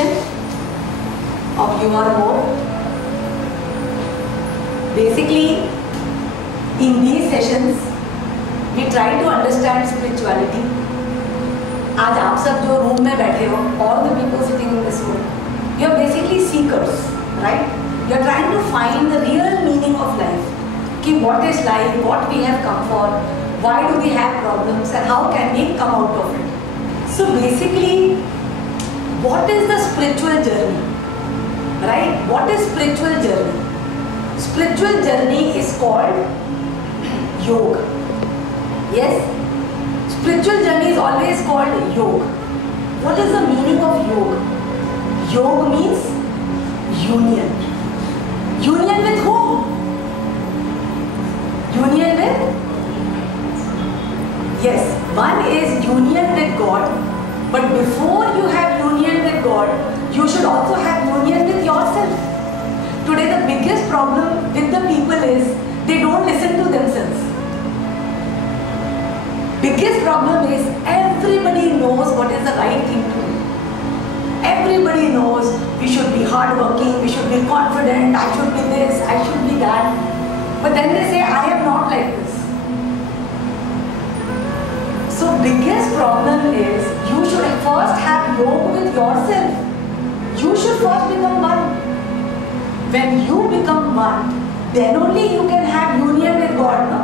session of You Are More. Basically, in these sessions, we try to understand spirituality. आज आप सब जो room में बैठे हो, all the people sitting in this room, you are basically seekers, right? You are trying to find the real meaning of life. कि what is life, what we have come for, why do we have problems, and how can we come out of it. So basically, what is the spiritual journey, right? What is spiritual journey? Spiritual journey is called yoga. Yes, spiritual journey is always called yoga. What is the meaning of yoga? Yoga means union. Union with whom? Union with? Yes, one is union with God, but before you have union with God, you should also have union with yourself. Today the biggest problem with the people is they don't listen to themselves. Biggest problem is everybody knows what is the right thing to do. Everybody knows we should be hardworking, we should be confident, I should be this, I should be that. But then they say, I am not like this. So biggest problem is you should first have yoga with yourself. You should first become one. When you become one, then only you can have union with God. No?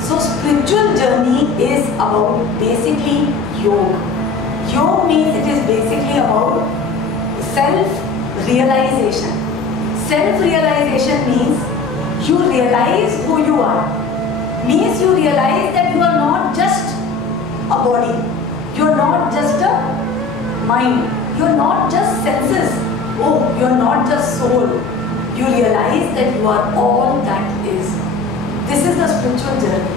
So spiritual journey is about basically yoga. Yoga means it is basically about self-realization. Self-realization means you realize who you are. Means you realize that you are not just a body. You are not just a mind. You are not just senses. Oh, you are not just soul. You realize that you are all that is. This is the spiritual journey.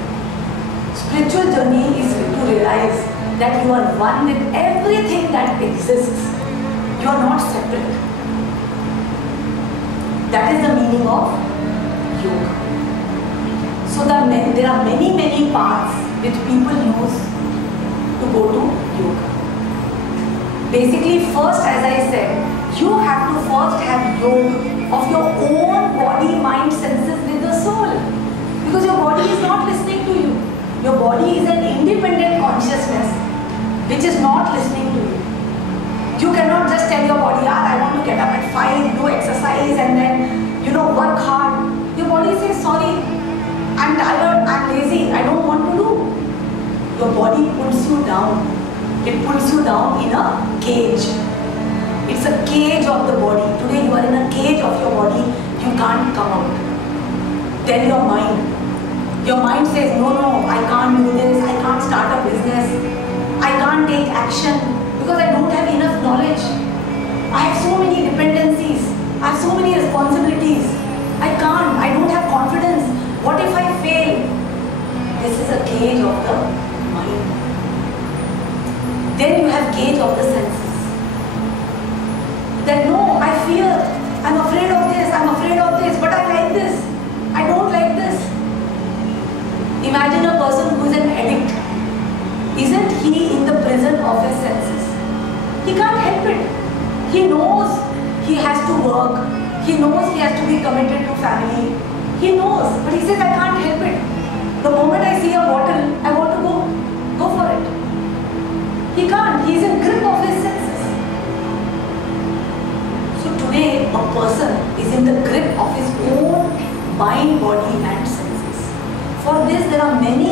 Spiritual journey is to realize that you are one with everything that exists. You are not separate. That is the meaning of yoga. So there are many paths which people use to go to yoga. Basically, first, as I said, you have to first have yoga of your own body, mind, senses with the soul. Because your body is not listening to you. Your body is an independent consciousness which is not listening to you. You cannot just tell your body, I want to get up at 5, do exercise and then, work hard. Your body says, sorry, I'm tired, I'm lazy, I don't want to do. Your body pulls you down. It pulls you down in a cage. It's a cage of the body. Today you are in a cage of your body, you can't come out. Tell your mind. Your mind says, no, I can't do this, I can't start a business, I can't take action because I don't have enough knowledge. I have so many dependencies, I have so many responsibilities, I can't, I don't have confidence. What if I fail? This is a cage of the mind. Then you have cage of the senses. That no, I fear, I'm afraid of this, but I like this, I don't like this. Imagine a person who is an addict. Isn't he in the prison of his senses? He can't help it. He knows he has to work. He knows he has to be committed to family. He knows, but he says, I can't help it. The moment I see a bottle, I want to go for it. He can't. He is in grip of his senses. So today, a person is in the grip of his own mind, body and senses. For this, there are many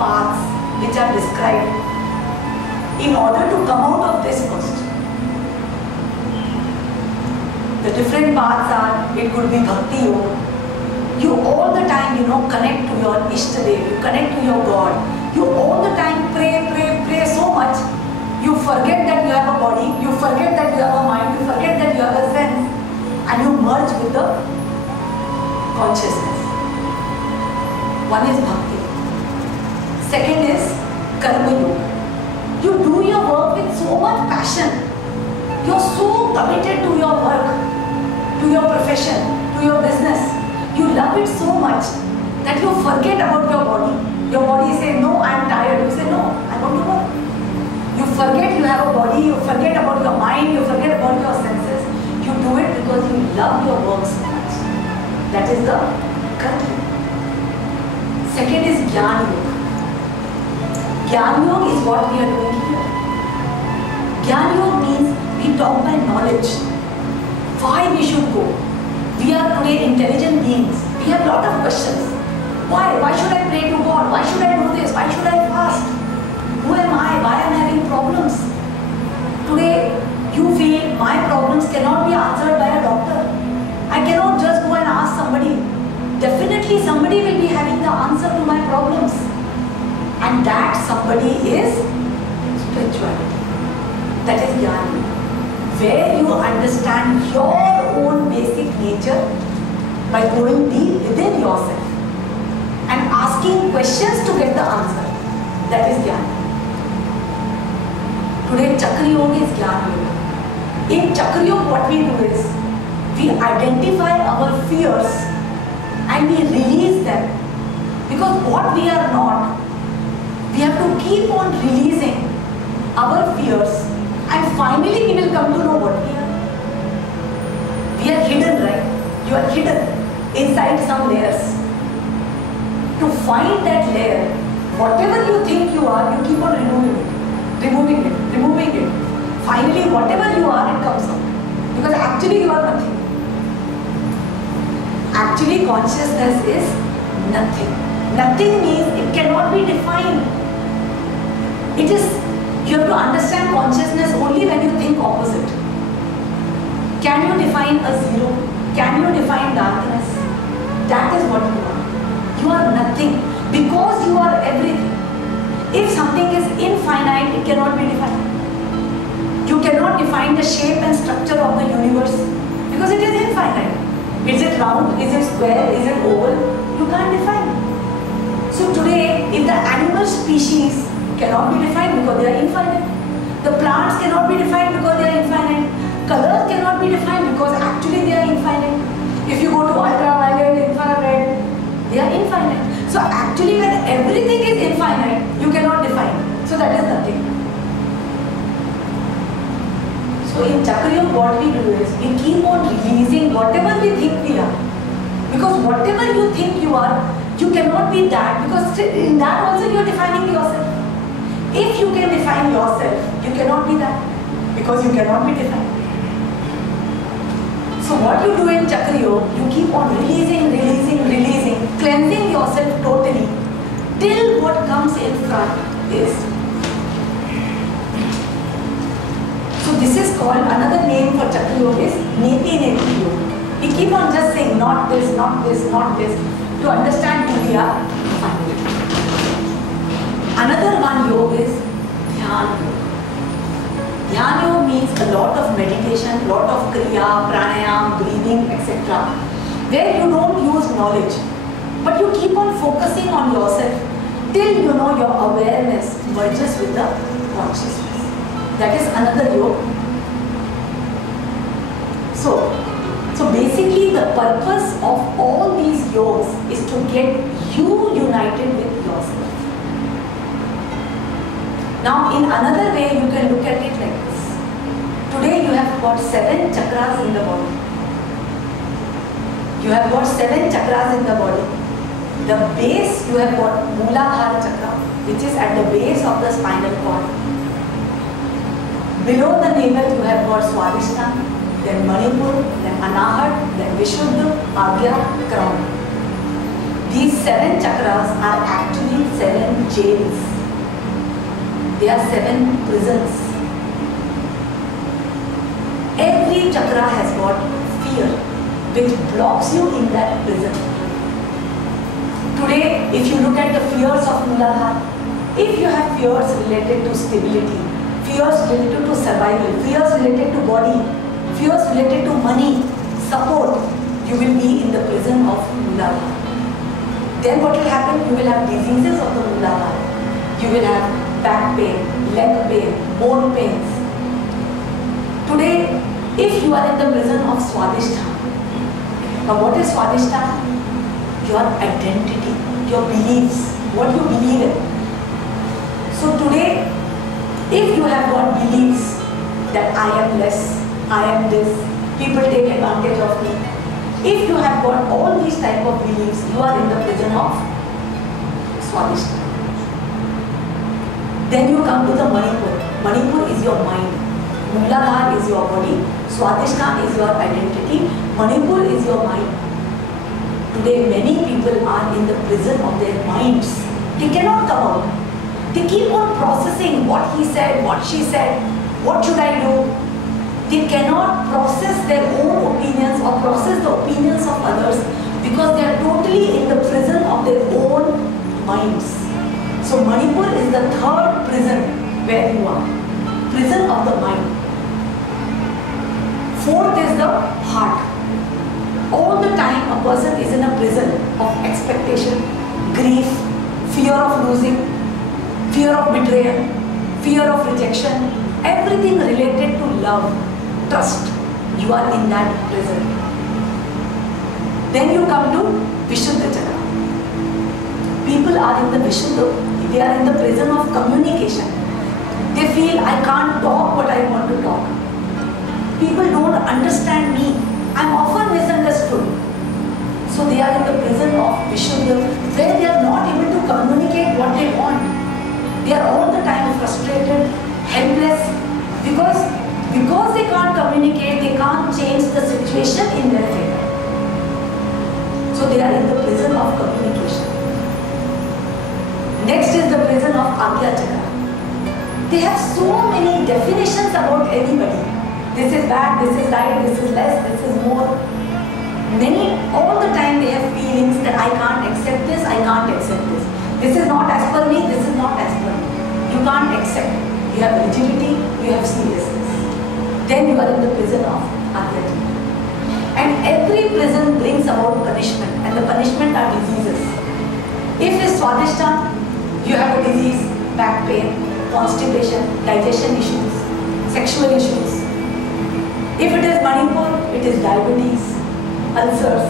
paths which are described. In order to come out of this first, the different paths are, it could be Bhakti Yoga. You all the time, connect to your Ishtadev, you connect to your God. You all the time pray so much. You forget that you have a body, you forget that you have a mind, you forget that you have a sense, and you merge with the consciousness. One is Bhakti. Second is Karma Yoga. You do your work with so much passion. You are so committed to your work, to your profession, to your business. You love it so much that you forget about your body. Your body says, no, I am tired. You say, no, I want to work. You forget you have a body, you forget about your mind, you forget about your senses. You do it because you love your work so much. That is the Karma. Second is Jnana Yoga. Jnana Yoga is what we are doing here. Jnana Yoga means we talk by knowledge. Why we should go? We are today intelligent beings. We have a lot of questions. Why? Why should I pray to God? Why should I do this? Why should I fast? Who am I? Why am I having problems? Today, you feel my problems cannot be answered by a doctor. I cannot just go and ask somebody. Definitely somebody will be having the answer to my problems. And that somebody is spirituality. That is Jnana. Where you understand your own basic nature by going deep within yourself and asking questions to get the answer. That is Jnana. Today Chakra Yoga is Jnana Yoga. In Chakra Yoga what we do is we identify our fears and we release them. Because what we are not, we have to keep on releasing our fears. And finally we will come to know what we are. We are hidden, right? You are hidden inside some layers. To find that layer, whatever you think you are, you keep on removing it. Removing it, removing it. Finally whatever you are, it comes out. Because actually you are nothing. Actually consciousness is nothing. Nothing means it cannot be defined. It is. You have to understand consciousness only when you think opposite. Can you define a zero? Can you define darkness? That is what you are. You are nothing because you are everything. If something is infinite, it cannot be defined. You cannot define the shape and structure of the universe because it is infinite. Is it round? Is it square? Is it oval? You can't define. So today, if the animal species cannot be defined because they are infinite. The plants cannot be defined because they are infinite. Colors cannot be defined because actually they are infinite. If you go to ultraviolet, infrared, they are infinite. So actually when everything is infinite, you cannot define. So that is nothing. So in Chakra Yoga what we do is we keep on releasing whatever we think we are. Because whatever you think you are, you cannot be that because in that also you are defining yourself. If you can define yourself, you cannot be that because you cannot be defined. So what you do in Chakra Yoga, you keep on releasing, releasing, releasing, cleansing yourself totally till what comes in front is. So this is called, another name for Chakra Yoga is Neti Neti Yoga. We keep on just saying not this, not this, not this to understand who we are finally. Another one yoga is Dhyana Yoga. Dhyana Yoga means a lot of meditation, lot of kriya, pranayam, breathing, etc. Where you don't use knowledge, but you keep on focusing on yourself till you know your awareness merges with the consciousness. That is another yoga. So basically the purpose of all these yogas is to get you united with yourself. Now in another way you can look at it like this. Today you have got 7 chakras in the body. You have got 7 chakras in the body. The base you have got Mooladhara chakra, which is at the base of the spinal cord. Below the navel you have got Swadhisthana, then Manipur, then Anahat, then Vishuddha, Agya, crown. These 7 chakras are actually 7 jails. They are 7 prisons. Every chakra has got fear which blocks you in that prison. Today, if you look at the fears of Mooladhara, if you have fears related to stability, fears related to survival, fears related to body, fears related to money, support, you will be in the prison of Mooladhara. Then what will happen? You will have diseases of the Mooladhara. You will have back pain, leg pain, bone pains. Today, if you are in the prison of Swadhisthana, now what is Swadhisthana? Your identity, your beliefs, what you believe in. So today, If you have got beliefs that I am less, I am this, people take advantage of me. If you have got all these type of beliefs, you are in the prison of Swadhisthana. Then you come to the Manipur. Manipur is your mind. Muladhara is your body. Swadhisthana is your identity. Manipur is your mind. Today many people are in the prison of their minds. They cannot come out. They keep on processing what he said, what she said, what should I do. They cannot process their own opinions or process the opinions of others because they are totally in the prison of their own minds. So Manipur is the third prison where you are. Prison of the mind. Fourth is the heart. All the time a person is in a prison of expectation, grief, fear of losing, fear of betrayal, fear of rejection, everything related to love, trust. You are in that prison. Then you come to Vishuddha Chakra. People are in the Vishuddha, they are in the prison of communication. They feel I can't talk what I want to talk. People don't understand me. I'm often misunderstood. So they are in the prison of Vishuddha where they are not able to communicate what they want. They are all the time frustrated, helpless because they can't communicate, they can't change the situation in their favor. So they are in the prison of communication. Next is the prison of Agya Chakra. They have so many definitions about anybody. This is bad, this is right, this is less, this is more. All the time they have feelings that I can't accept this, I can't accept this. This is not as per me, this is not as per me. You can't accept. You have rigidity, you have seriousness. Then you are in the prison of Agya Chakra. And every prison brings about punishment, and the punishment are diseases. If it's Swadhisthana, you have a disease, back pain, constipation, digestion issues, sexual issues. If it is Manipur, it is diabetes, ulcers.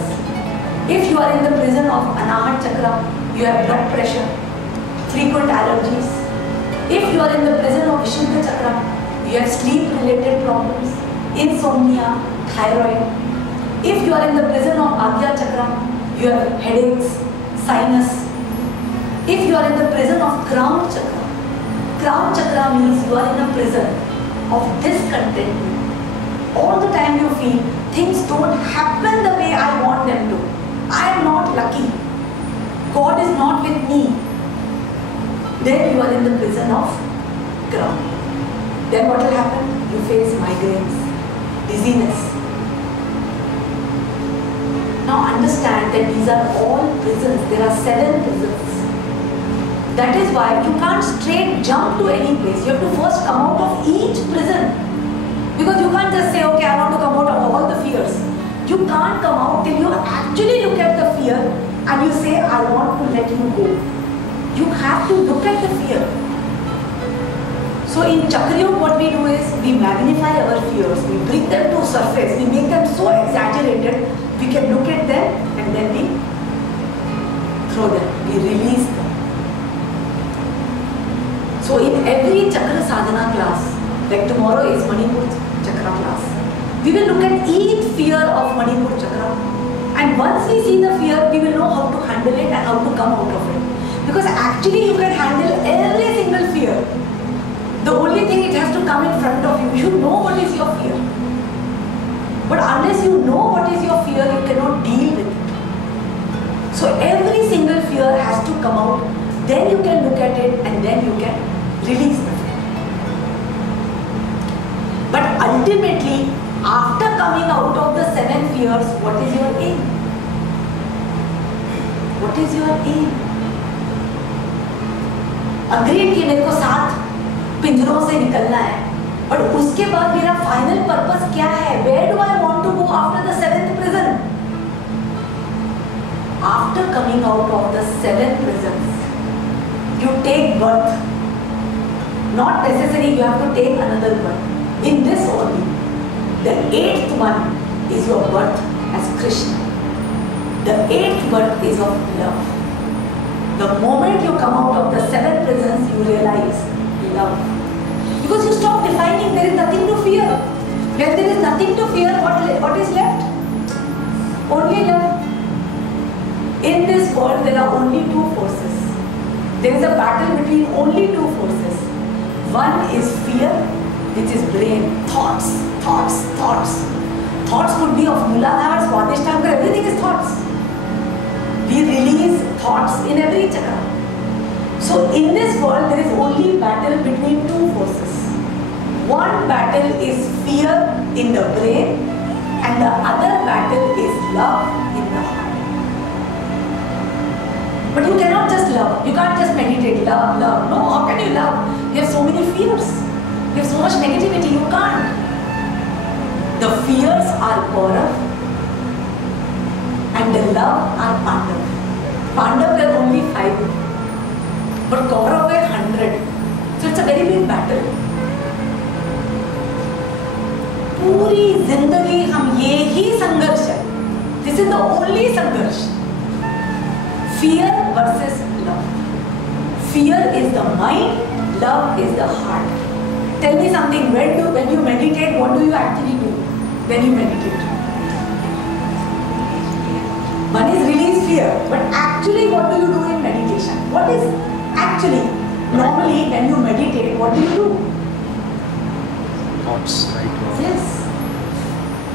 If you are in the prison of Anahat Chakra, you have blood pressure, frequent allergies. If you are in the prison of Vishuddha Chakra, you have sleep-related problems, insomnia, thyroid. If you are in the prison of Agya Chakra, you have headaches, sinus. If you are in the prison of Crown Chakra means you are in a prison of discontentment. All the time you feel things don't happen the way I want them to. I am not lucky. God is not with me. Then you are in the prison of Crown. Then what will happen? You face migraines, dizziness. Now understand that these are all prisons. There are 7 prisons. That is why you can't straight jump to any place. You have to first come out of each prison. Because you can't just say, okay, I want to come out of all the fears. You can't come out till you actually look at the fear and you say, I want to let you go. You have to look at the fear. So in Chakrayog, what we do is we magnify our fears. We bring them to surface. We make them so exaggerated. We can look at them and then we throw them. We release them. So in every Chakra Sadhana class, like tomorrow is Manipur Chakra class, we will look at each fear of Manipur Chakra. And once we see the fear, we will know how to handle it and how to come out of it. Because actually you can handle every single fear. The only thing, it has to come in front of you. You know what is your fear. But unless you know what is your fear, you cannot deal with it. So every single fear has to come out. Then you can look at it and then you can release the fear. But ultimately, after coming out of the 7 fears, what is your aim? What is your aim? Agreed कि मेरे को 7 पिंजरों से निकलना है, but उसके बाद मेरा final purpose क्या है? Where do I want to go after the 7th prison? After coming out of the 7 prisons, you take birth. Not necessarily you have to take another birth. In this only, the 8th one is your birth as Krishna. The 8th birth is of love. The moment you come out of the 7 prisons, you realize love. Because you stop defining, there is nothing to fear. When there is nothing to fear, what is left? Only love. In this world, there are only two forces. There is a battle between only two forces. One is fear, which is brain. Thoughts. Thoughts could be of Muladhara, Swadhisthana, everything is thoughts. We release thoughts in every chakra. So in this world, there is only battle between two forces. One battle is fear in the brain, and the other battle is love in the heart. But you cannot just love. You can't just meditate, love. No, how can you love? You have so many fears. You have so much negativity, you can't. The fears are Kaurav and the love are Pandav. Pandav were only 5, but Kaurav were 100. So it's a very big battle. पूरी जिंदगी हम ये ही संघर्ष है. This is the only संघर्ष. Fear versus love. Fear is the mind, love is the heart. Tell me something, when you meditate, what do you actually do when you meditate? One is release fear, but actually what do you do in meditation? What is actually, normally when you meditate, what do you do? Thoughts, right? Yes.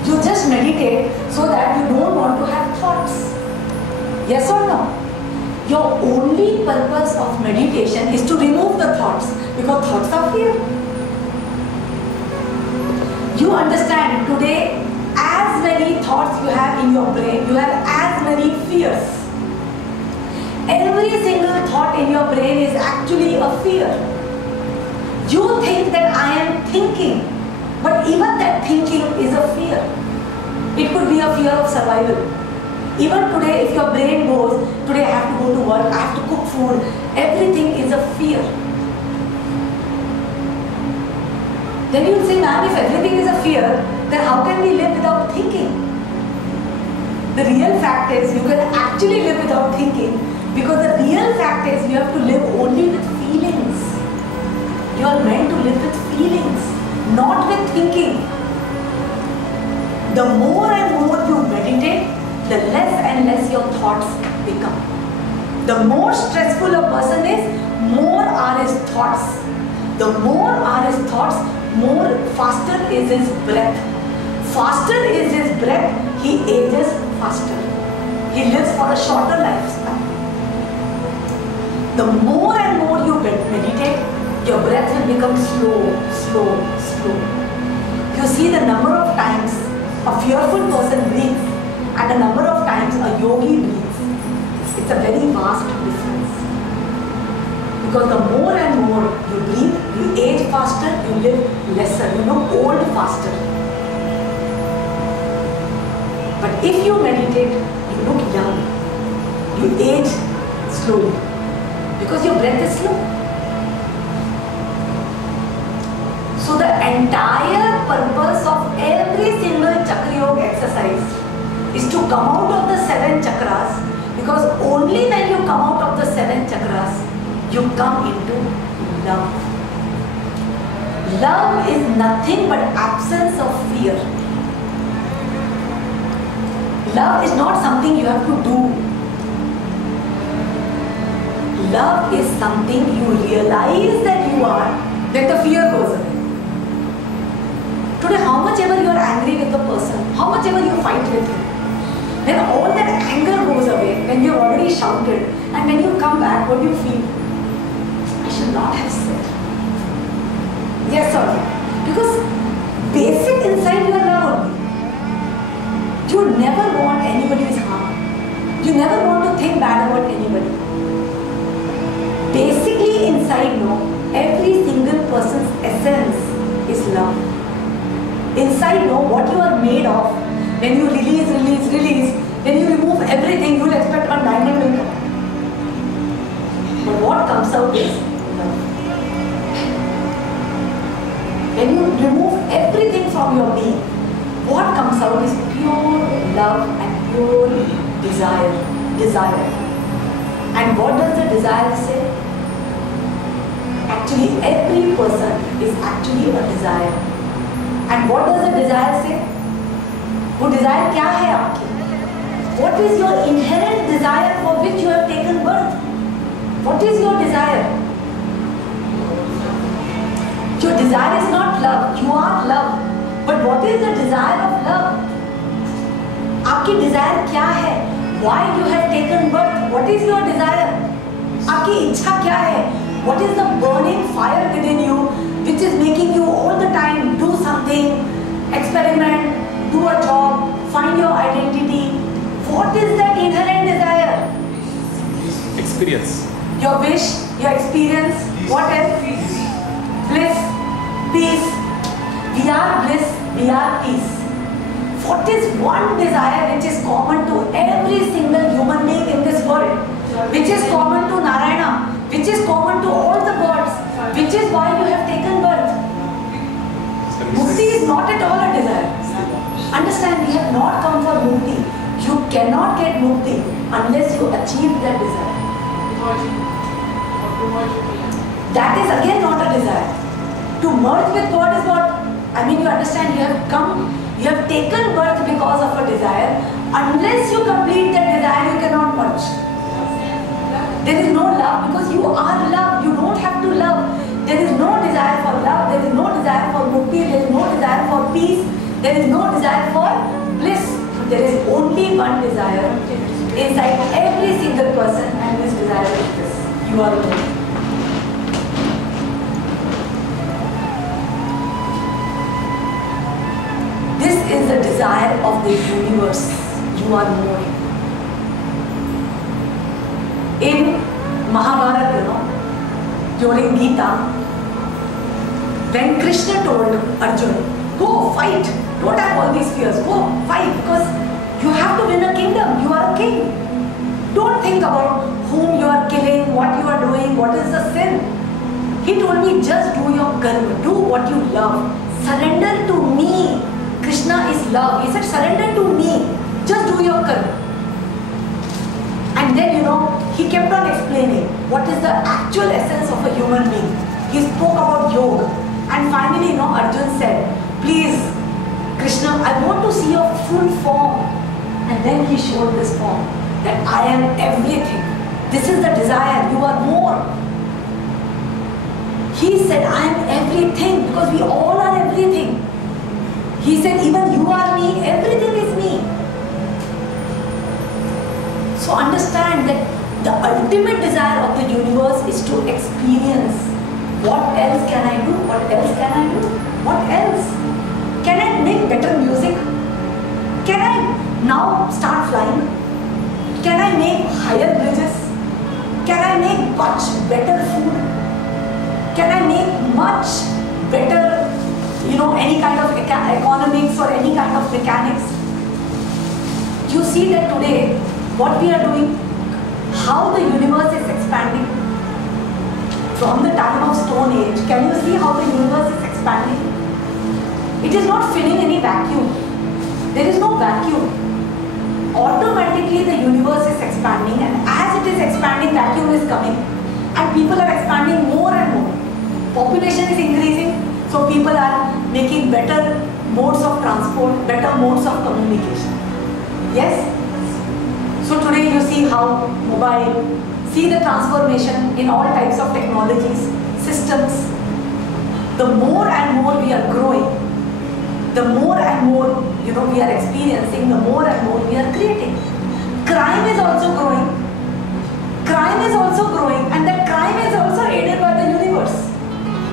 You just meditate so that you don't want to have thoughts. Yes or no? Your only purpose of meditation is to remove the thoughts, because thoughts are fear. You understand today, as many thoughts you have in your brain, you have as many fears. Every single thought in your brain is actually a fear. You think that I am thinking, but even that thinking is a fear. It could be a fear of survival. Even today, if your brain goes, today I have to go to work, I have to cook food, everything is a fear. Then you say, ma'am, if everything is a fear, then how can we live without thinking? The real fact is, you can actually live without thinking, because the real fact is, you have to live only with feelings. You are meant to live with feelings, not with thinking. The more and more you meditate, the less and less your thoughts become. The more stressful a person is, more are his thoughts. The more are his thoughts, more faster is his breath. Faster is his breath, he ages faster. He lives for a shorter lifespan. The more and more you meditate, your breath will become slow. You see the number of times a fearful person breathes and the number of times a yogi breathes. It's a very vast difference. Because the more and more you breathe, you age faster, you live lesser, you look old faster. But if you meditate, you look young. You age slowly. Because your breath is slow. So the entire purpose of every single Chakra Yoga exercise is to come out of the 7 chakras, because only when you come out of the 7 chakras, you come into love. Love is nothing but absence of fear. Love is not something you have to do. Love is something you realize that you are, then the fear goes away. Today, how much ever you are angry with the person, how much ever you fight with him, then all that anger goes away when you have already shouted, and when you come back, what do you feel? I should not have said. Yes or no? Because basic inside you are love only. You never want anybody's harm. You never want to think bad about anybody. Basically inside, no, every single person's essence is love. Inside, know what you are made of. When you release, when you remove everything, you will expect a diamond will come. But what comes out is love. When you remove everything from your being, what comes out is pure love and pure desire. And what does the desire say? Actually, every person is actually a desire. And what does a desire say? वो desire क्या है आपकी? What is your inherent desire for which you have taken birth? What is your desire? Your desire is not love. You are love. But what is the desire of love? आपकी desire क्या है? Why you have taken birth? What is your desire? आपकी इच्छा क्या है? What is the burning fire within you which is making you all the time do something, experiment, do a job, find your identity? What is that inherent desire? Experience. Your wish, your experience. What else? Bliss, peace. We are bliss, we are peace. What is one desire which is common to every single human being in this world? Which is common to Narayana? Which is common to all the gods? Which is why you have taken birth? Mukti is not at all a desire. Understand, we have not come for mukti. You cannot get mukti unless you achieve that desire. That is again not a desire. To merge with God is what, I mean, you understand, you have come, you have taken birth because of a desire. Unless you complete that desire, you cannot merge. There is no love because you are love. You don't have to love. There is no desire for love. There is no desire for mukti. There is no desire for peace. There is no desire for bliss. There is only one desire inside every single person, and this desire is this: you are alone. This is the desire of the universe. You are more. In Mahabharata, during Gita, when Krishna told Arjuna, go fight, don't have all these fears, go fight, because you have to win a kingdom, you are a king. Don't think about whom you are killing, what you are doing, what is the sin. He told me, just do your karma, do what you love, surrender to me. Krishna is love. He said, surrender to me, just do your karma. And then, he kept on explaining what is the actual essence of a human being. He spoke about yoga. And finally, Arjuna said, please, Krishna, I want to see your full form. And then he showed this form, that I am everything. This is the desire, you are more. He said, I am everything, because we all are everything. He said, even you are me, everything is me. So understand that the ultimate desire of the universe is to experience. What else can I do? What else can I do? What else? Can I make better music? Can I now start flying? Can I make higher bridges? Can I make much better food? Can I make much better, any kind of economics or any kind of mechanics? You see that today, what we are doing, how the universe is expanding. From the time of Stone Age, can you see how the universe is expanding? It is not filling any vacuum. There is no vacuum. Automatically the universe is expanding, and as it is expanding, vacuum is coming. And people are expanding more and more. Population is increasing, so people are making better modes of transport, better modes of communication. Yes? So today you see how mobile, see the transformation in all types of technologies, systems. The more and more we are growing, the more and more we are experiencing, the more and more we are creating. Crime is also growing. Crime is also growing, and that crime is also aided by the universe.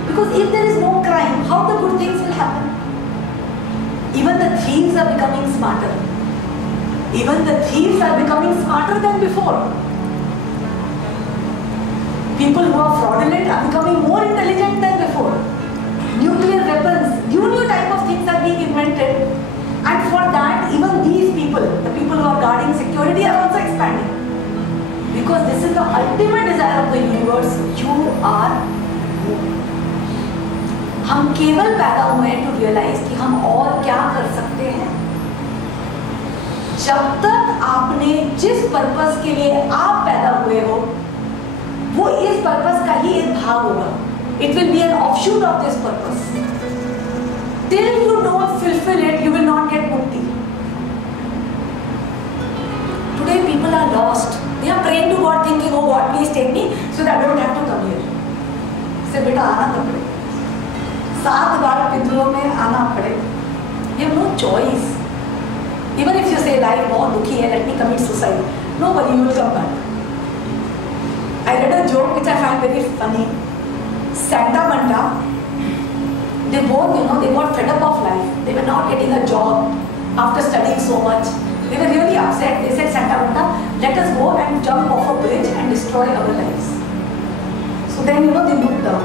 Because if there is no crime, how the good things will happen? Even the thieves are becoming smarter. Even the thieves are becoming smarter than before. People who are fraudulent are becoming more intelligent than before. Nuclear weapons, new type of things are being invented. And for that, even these people, the people who are guarding security, are also expanding. Because this is the ultimate desire of the universe. You are who? हम केवल पैदा हुए हैं to realize कि हम और क्या कर सकते हैं. जब तक आपने जिस पर्पस के लिए आप पैदा हुए हो, वो इस पर्पस का ही एक भाग होगा. It will be an offshoot of this purpose. Till you don't fulfill it, you will not get mukti. Today people are lost. They are praying to God thinking, oh God, please take me so that I don't have to come here. Say, beta, आना तो पड़े. 7 बार पितरों में आना पड़े. You have no choice. Even if you say life बहुत दुखी है, let me commit suicide. Nobody will come back. I read a joke which I find very funny. Santa Manda, they both, they got fed up of life. They were not getting a job after studying so much. They were really upset. They said, Santa Manda, let us go and jump off a bridge and destroy our lives. So then, they looked down.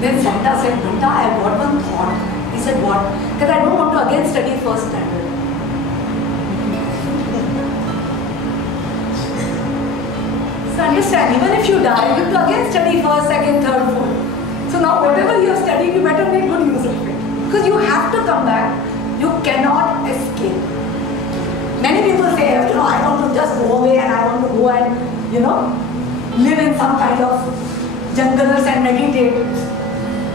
Then Santa said, Manda, I have got one thought. He said, what? That I don't want to again study first standard. So understand, even if you die, you have to again study first, second, third, fourth. So now whatever you have studied, you better make good use of it. Because you have to come back. You cannot escape. Many people say, I want to just go away and I want to go and, live in some kind of jungles and meditate.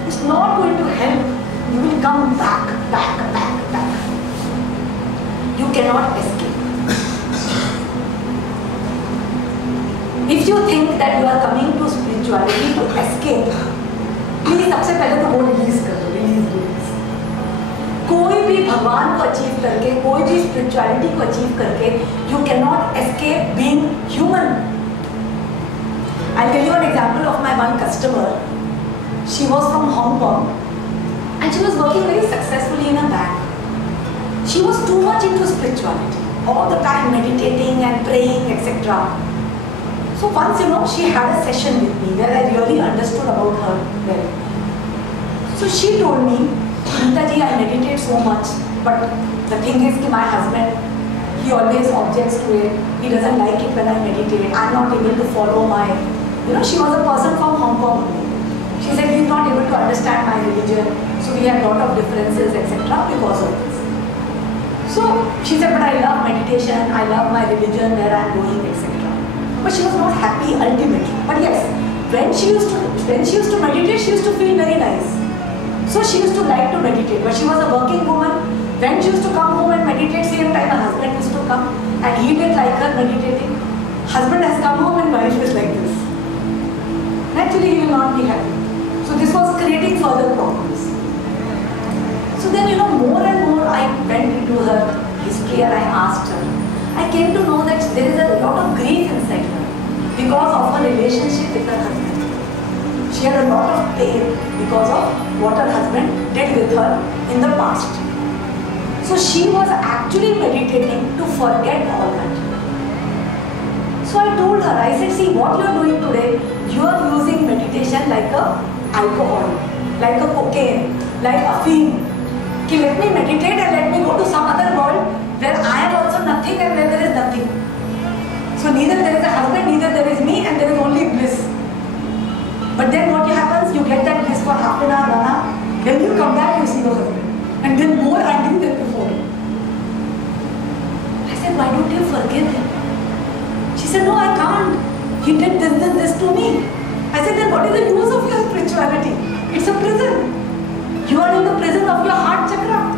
It's not going to help. You will come back. You cannot escape. If you think that you are coming to spirituality to escape, please सबसे पहले तो वो release कर दो, release. कोई भी भगवान को अचीव करके, कोई भी स्पिरिचुअलिटी को अचीव करके, you cannot escape being human. I'll tell you an example of my one customer. She was from Hong Kong and she was working very successfully in a bank. She was too much into spirituality, all the time meditating and praying, etc. So once, she had a session with me where I really understood about her well. So she told me, Anita ji, I meditate so much, but the thing is my husband, he always objects to it. He doesn't like it when I meditate. I'm not able to follow my, she was a person from Hong Kong. She said he's not able to understand my religion. So we have a lot of differences, etc. because of this. So she said, but I love meditation, I love my religion, where I'm going, etc. But she was not happy ultimately. But yes, when she used to meditate, she used to feel very nice. So she used to like to meditate. But she was a working woman. When she used to come home and meditate, same time her husband used to come, and he didn't like her meditating. Husband has come home and wife is like this. Naturally, he will not be happy. So this was creating further problems. So then, more and more I went into her history and I asked her. I came to know that there is a lot of grief inside her because of her relationship with her husband. She had a lot of pain because of what her husband did with her in the past. So she was actually meditating to forget all that. So I told her, I said, see what you are doing today, you are using meditation like a alcohol, like a cocaine, like a fiend. Okay, let me meditate and let me go to some other world where I am also nothing and where there is nothing. So neither there is a husband, neither there is me, and there is only bliss. But then what happens? You get that bliss for half an hour, 1 hour. Then you come back, you see your husband. And then more angry than before. I said, why don't you forgive him? She said, no, I can't. He did this to me. I said, then what is the use of your spirituality? It's a prison. You are in the prison of your heart chakra.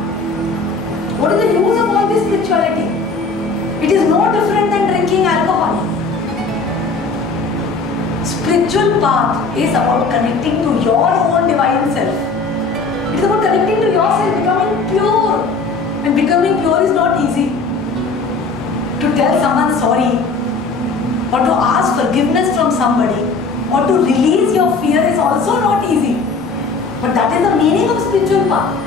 What is the use of all this spirituality? It is no different than drinking alcohol. Spiritual path is about connecting to your own divine self. It is about connecting to yourself, becoming pure. And becoming pure is not easy. To tell someone sorry, or to ask forgiveness from somebody, or to release your fear is also not easy. But that is the meaning of spiritual path.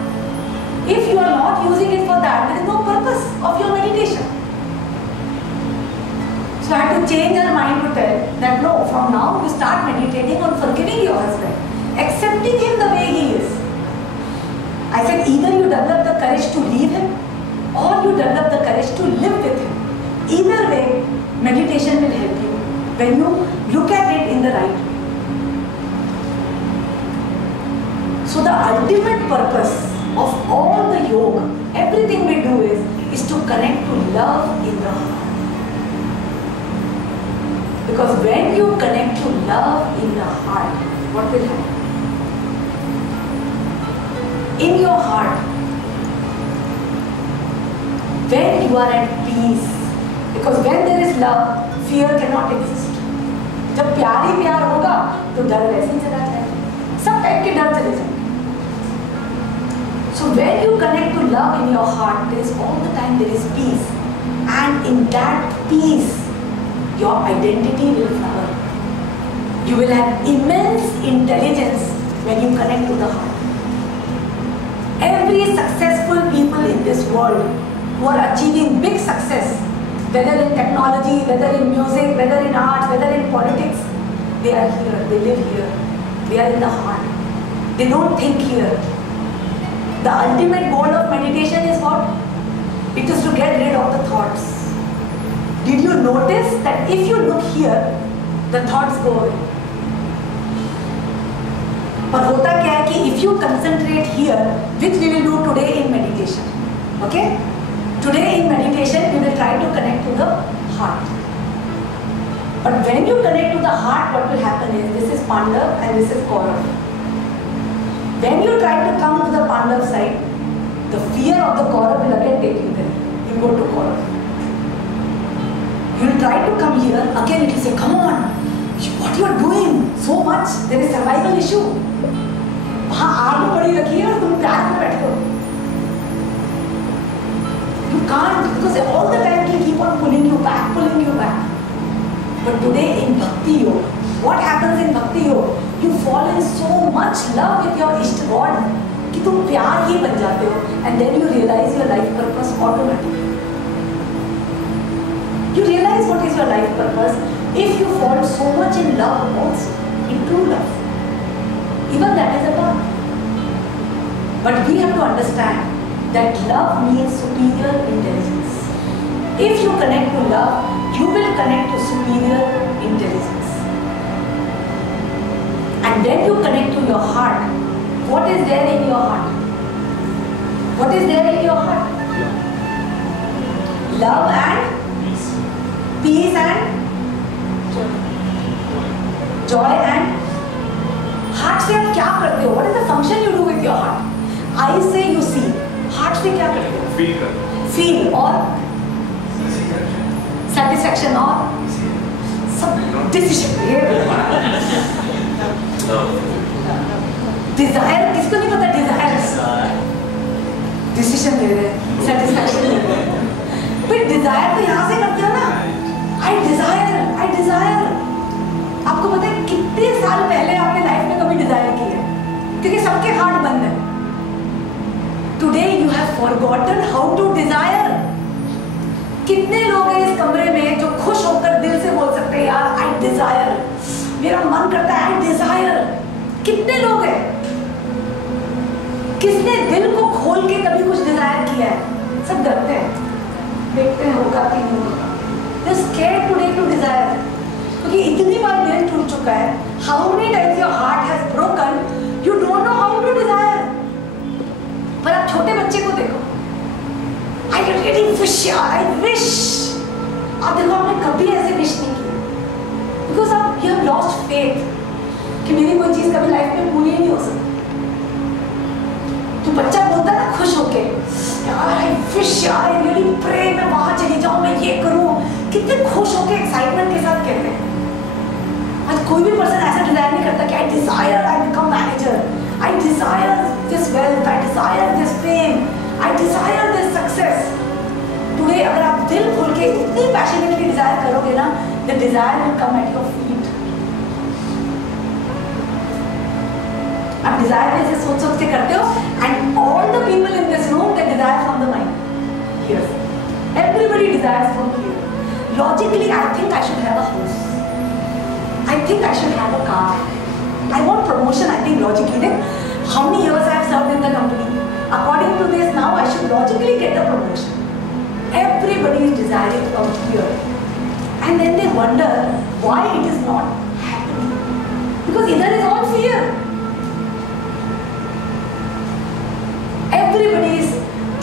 If you are not using it for that, there is no purpose of your meditation. So I had to change her mind to tell that no, from now you start meditating on forgiving your husband, accepting him the way he is. I said either you develop the courage to leave him or you develop the courage to live with him. Either way, meditation will help you when you look at it in the right way. So the ultimate purpose of all the yoga, everything we do is to connect to love in the heart. Because when you connect to love in the heart, what will happen? in your heart, when you are at peace, because when there is love, fear cannot exist. जब प्यार ही प्यार होगा तो डर वैसे ही चला जाएगा, सब टाइप के डर चले जाएंगे. So when you connect to love in your heart, there is all the time there is peace, and in that peace, your identity will flower. You will have immense intelligence when you connect to the heart. Every successful people in this world who are achieving big success, whether in technology, whether in music, whether in art, whether in politics, they are here, they live here, they are in the heart. They don't think here. The ultimate goal of meditation is what? It is to get rid of the thoughts. Did you notice that if you look here, the thoughts go away? पर होता क्या है कि if you concentrate here, which we will do today in meditation, okay? Today in meditation we will try to connect to the heart. But when you connect to the heart, what will happen is, this is Pandav and this is Kaurav. When you try to come to the Pandav side, the fear of the Kaurav will again take you there. You go to Kaurav. You will try to come here, again it will say, come on, what you are doing so much, there is survival issue. वहाँ आग पड़ी रखी है और तुम प्यार में बैठे हो. You can't, because all the time you keep on pulling you back, pulling you back. But today in Bhakti Yoga, what happens in Bhakti Yoga? You fall in so much love with your Ishta God कि तुम प्यार ही बन जाते हो, and then you realize your life purpose automatically. You realize what is your life purpose if you fall so much in love also, in true love. Even that is a love. But we have to understand that love means superior intelligence. If you connect to love, you will connect to superior intelligence. And when you connect to your heart, what is there in your heart? What is there in your heart? Love and peace and joy and heart से आप क्या करते हो? What is the function you do with your heart? Eye से you see, heart से क्या करते हो? Feel कर. Feel और satisfaction और सब decision. Desire किसको नहीं पता desire? Decision ले रहे हैं, satisfaction ले रहे हैं. फिर desire तो यहाँ से करते हो ना? I desire. आपको पता है कितने साल पहले आपने लाइफ में कभी डिजायर की है? क्योंकि सबके हार्ट बंद है. Today you have forgotten how to desire. कितने लोग हैं इस कमरे में जो खुश होकर दिल से बोल सकते हैं, यार I desire, मेरा मन करता है I desire. कितने लोग हैं? किसने दिल को खोल के कभी कुछ डिजायर किया है? सब डरते हैं, देखते हैं होगा कि नहीं होगा. They're scared today to desire. क्योंकि इतनी बार दिल टूट चुका है. How many times your heart has broken? You don't know how to desire. पर आप छोटे बच्चे को देखो. I really wish, I wish. आप देखो आपने कभी ऐसे विश नहीं किया. Because आप you have lost faith कि मेरी कोई चीज कभी लाइफ में पूरी नहीं हो सकती. तो बच्चा बोलता है ना खुश होके, यार I wish, I really pray मैं वहाँ चली जाऊँ, मैं ये करूँ. कितने खुश होके एक्साइटमेंट के साथ कहते हैं. आज कोई भी पर्सन ऐसा डिजायर नहीं करता कि I desire I become manager, I desire this wealth, I desire this fame, I desire this success. Today अगर आप दिल खोल के इतनी पैशनेटली डिजायर करोगे ना, the desire will come at your feet. आप डिजायर ऐसे सोच के करते हो, and all the people in this room they desire from the mind. Here, everybody desires from here. Logically, I think I should have a house. I think I should have a car. I want promotion. I think logically, then how many years I have served in the company? According to this, now I should logically get a promotion. Everybody is desiring from here, and then they wonder why it is not happening. Because either is all fear. Everybody is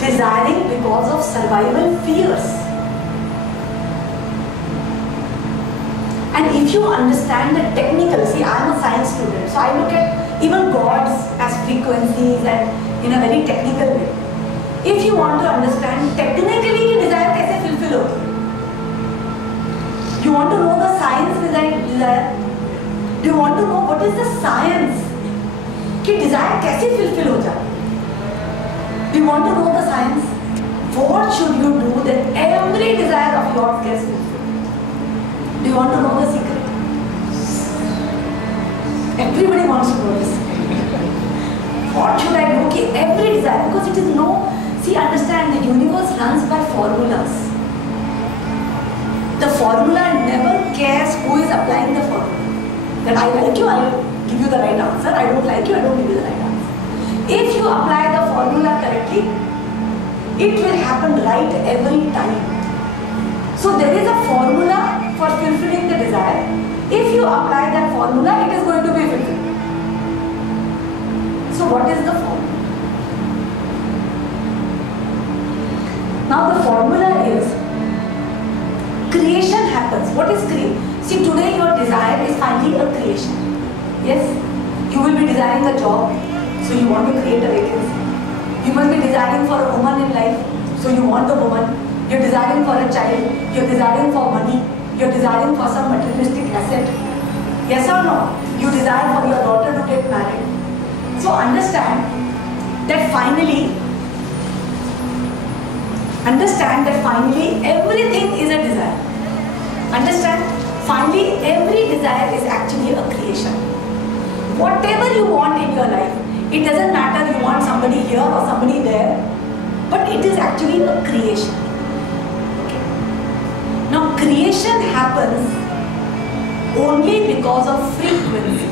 desiring because of survival fears. And if you understand the technical, see I am a science student, so I look at even gods as frequencies and in a very technical way. If you want to understand technically कि desire कैसे fulfill होती है, you want to know the science behind desire. Do you want to know what is the science कि desire कैसे fulfill हो जाए? Do you want to know the science? What should you do that every desire of yours gets fulfilled? Do you want to know the secret? Everybody wants to know this. What should I do? Okay, every desire, because it is no, see, understand, the universe runs by formulas. The formula never cares who is applying the formula. That I like you, I will give you the right answer. I don't like you, I don't give you the right answer. If you apply the formula correctly, it will happen right every time. So there is a formula for fulfilling the desire. If you apply that formula, it is going to be fulfilled. So what is the formula? Now the formula is, creation happens. What is creation? See, today your desire is finally a creation. Yes? You will be desiring a job, so you want to create a vacancy. You must be desiring for a woman in life, so you want a woman. You're desiring for a child, you're desiring for money, you're desiring for some materialistic asset. Yes or no? You desire for your daughter to get married. So understand that finally everything is a desire. Understand? Finally every desire is actually a creation. Whatever you want in your life, it doesn't matter you want somebody here or somebody there, but it is actually a creation. Okay. Now creation happens only because of frequency.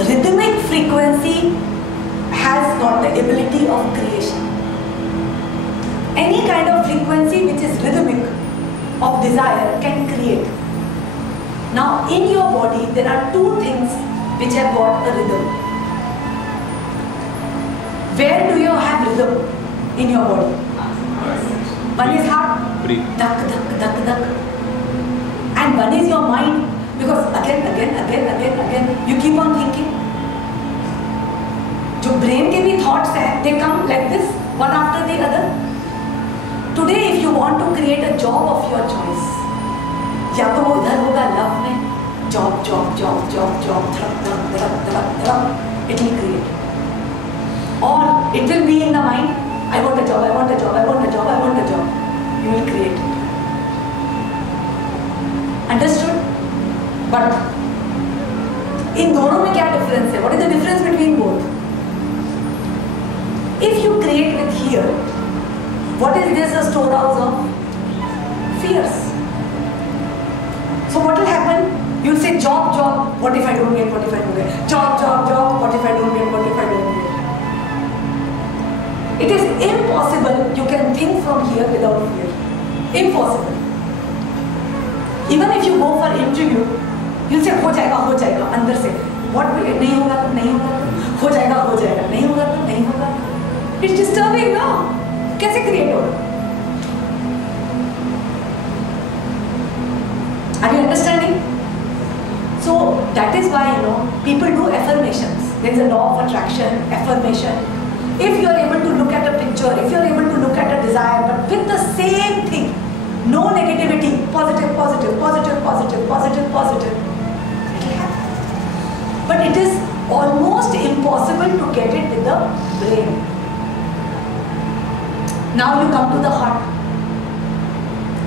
Rhythmic frequency has got the ability of creation. Any kind of frequency which is rhythmic of desire can create. Now in your body there are two things which have got a rhythm. Where do you have rhythm in your body? One is heart, duck, duck, duck, duck. And one is your mind, because again, you keep on thinking. जो brain के भी thoughts हैं, they come like this, one after the other. Today if you want to create a job of your choice, या तो वो इधर होगा love में, job, it will create. Or it will be in the mind, I want a job, I want a job, I want a job, I want a job. You will create. Understood? But in दोनों में क्या difference है? What is the difference between both? If you create with here, what is this? A storehouse of fears. So what will happen? You'll say job, what if I don't get, what if I don't get? Job, what if I don't get, what if I don't get? It is impossible you can think from here without fear. Impossible. Even if you go for interview, you'll say हो जाएगा अंदर से. What will it? नहीं होगा, हो जाएगा, नहीं होगा. It's disturbing, no? कैसे create होगा? Are you understanding? So that is why people do affirmations. There is a law of attraction, affirmation. If you are able to look at a picture, if you are able to look at a desire, but with the same thing, no negativity, positive, it will happen. But it is almost impossible to get it with the brain. Now you come to the heart.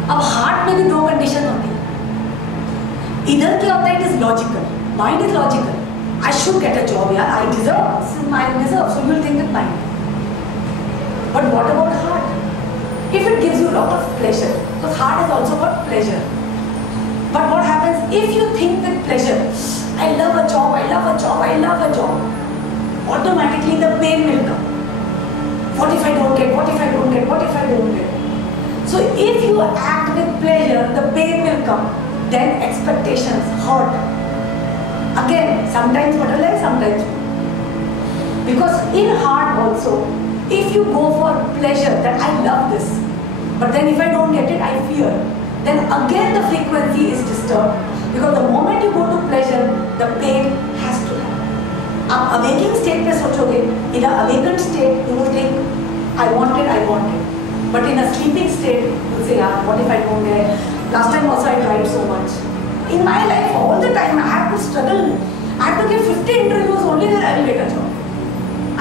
अब heart में भी दो condition होती है. इधर क्या होता है? It is logical. Mind is logical. I should get a job, yeah. I deserve. So you will think with mind. But what about heart? If it gives you a lot of pleasure, because heart has also got pleasure. But what happens if you think with pleasure? I love a job. Automatically the pain will come. What if I don't get? So if you act with pleasure, the pain will come. Then expectations hurt. Again, sometimes butterfly, sometimes no. Because in heart also, if you go for pleasure, that I love this, but then if I don't get it, I fear, then again the frequency is disturbed. Because the moment you go to pleasure, the pain has to happen. आप awaking state पे सोचोगे, in a awaken state you will think I wanted, but in a sleeping state you will say यार what if I don't get, last time also I tried so much. In my life all the time I have to struggle, I have to give 50 interviews only then I will get a job.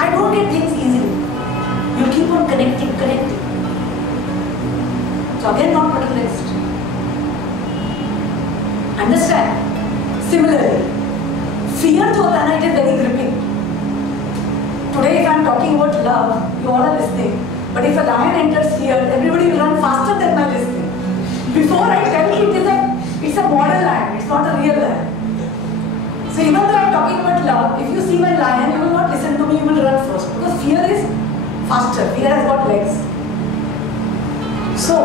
I don't get things easily. You keep on connecting. So again not materialist. Understand? Similarly, fear जो होता है ना, it is very gripping. Today if I am talking about love, you all are listening. But if a lion enters here, everybody will run faster than my listening. Before I tell you it's a model lion, it's not a real lion. So even though I am talking about love, if you see my lion, you will not listen to me, you will run first. Because fear is faster, fear has got legs. So,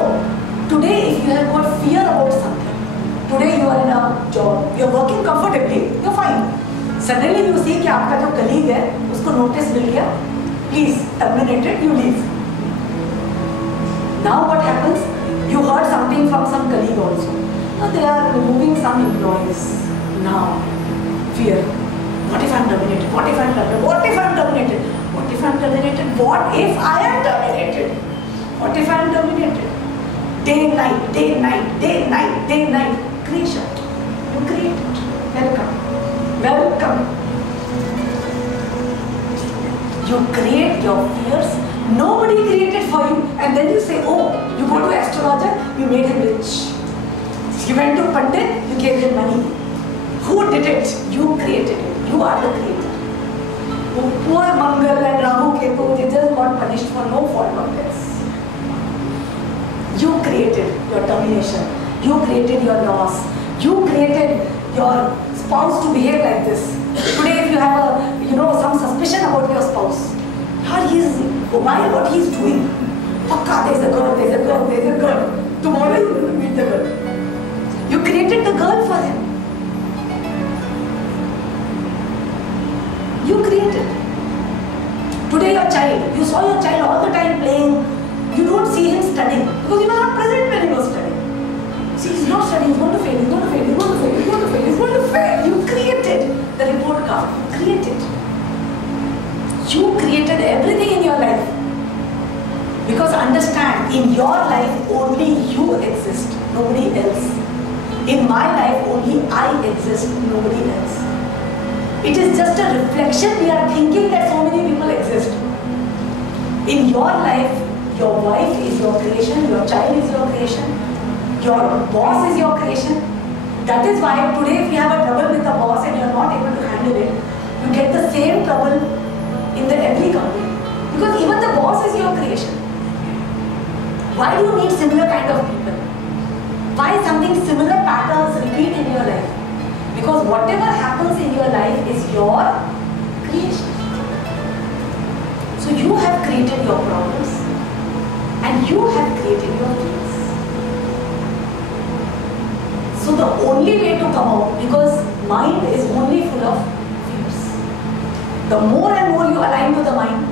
today if you have got fear about something, today you are in a job, you are working comfortably, you are fine. Suddenly you see कि आपका जो colleague है, उसको notice मिल गया, please terminate it, you leave. Now what happens? You heard something from some colleague also. Now they are removing some employees. Now, fear. What if I am terminated? What if I am terminated? What if I am terminated? What if I am terminated? What if I am terminated? What if I am terminated? Day and night, day and night, day and night, day and night. Creation. You create it. Welcome. You create your fears. Nobody created for you. And then you say, oh, you go to astrologer, you made him rich. You went to Pandit, you gave him money. Who did it? You created it. You are the creator. Poor Mangal and Rahu Ketu, they just got punished for no fault of theirs. You created your termination. You created your loss. You created your spouse to behave like this. Today if you have some suspicion about your spouse, what he is doing. Pakka, there is a girl. Tomorrow you will meet the girl. You created the girl for him. You created. Today your child, you saw your child all the time playing. You don't see him studying because you were not present when he was studying. See, he's not studying, he's going to fail, he's going to fail, he's going to fail, he's going to fail, he's going to fail. You created the report card. You created. You created everything in your life. Because understand, in your life only you exist, nobody else. In my life only I exist, nobody else. It is just a reflection. We are thinking that so many people exist. In your life, your wife is your creation, your child is your creation, your boss is your creation. That is why today if you have a trouble with a boss and you are not able to handle it, you get the same trouble in every company. Because even the boss is your creation. Why do you need similar kind of people? Why something similar patterns repeat in your life? Because whatever happens in your life is your creation. So you have created your problems and you have created your dreams. So the only way to come out, because mind is only full of fears. The more and more you align to the mind,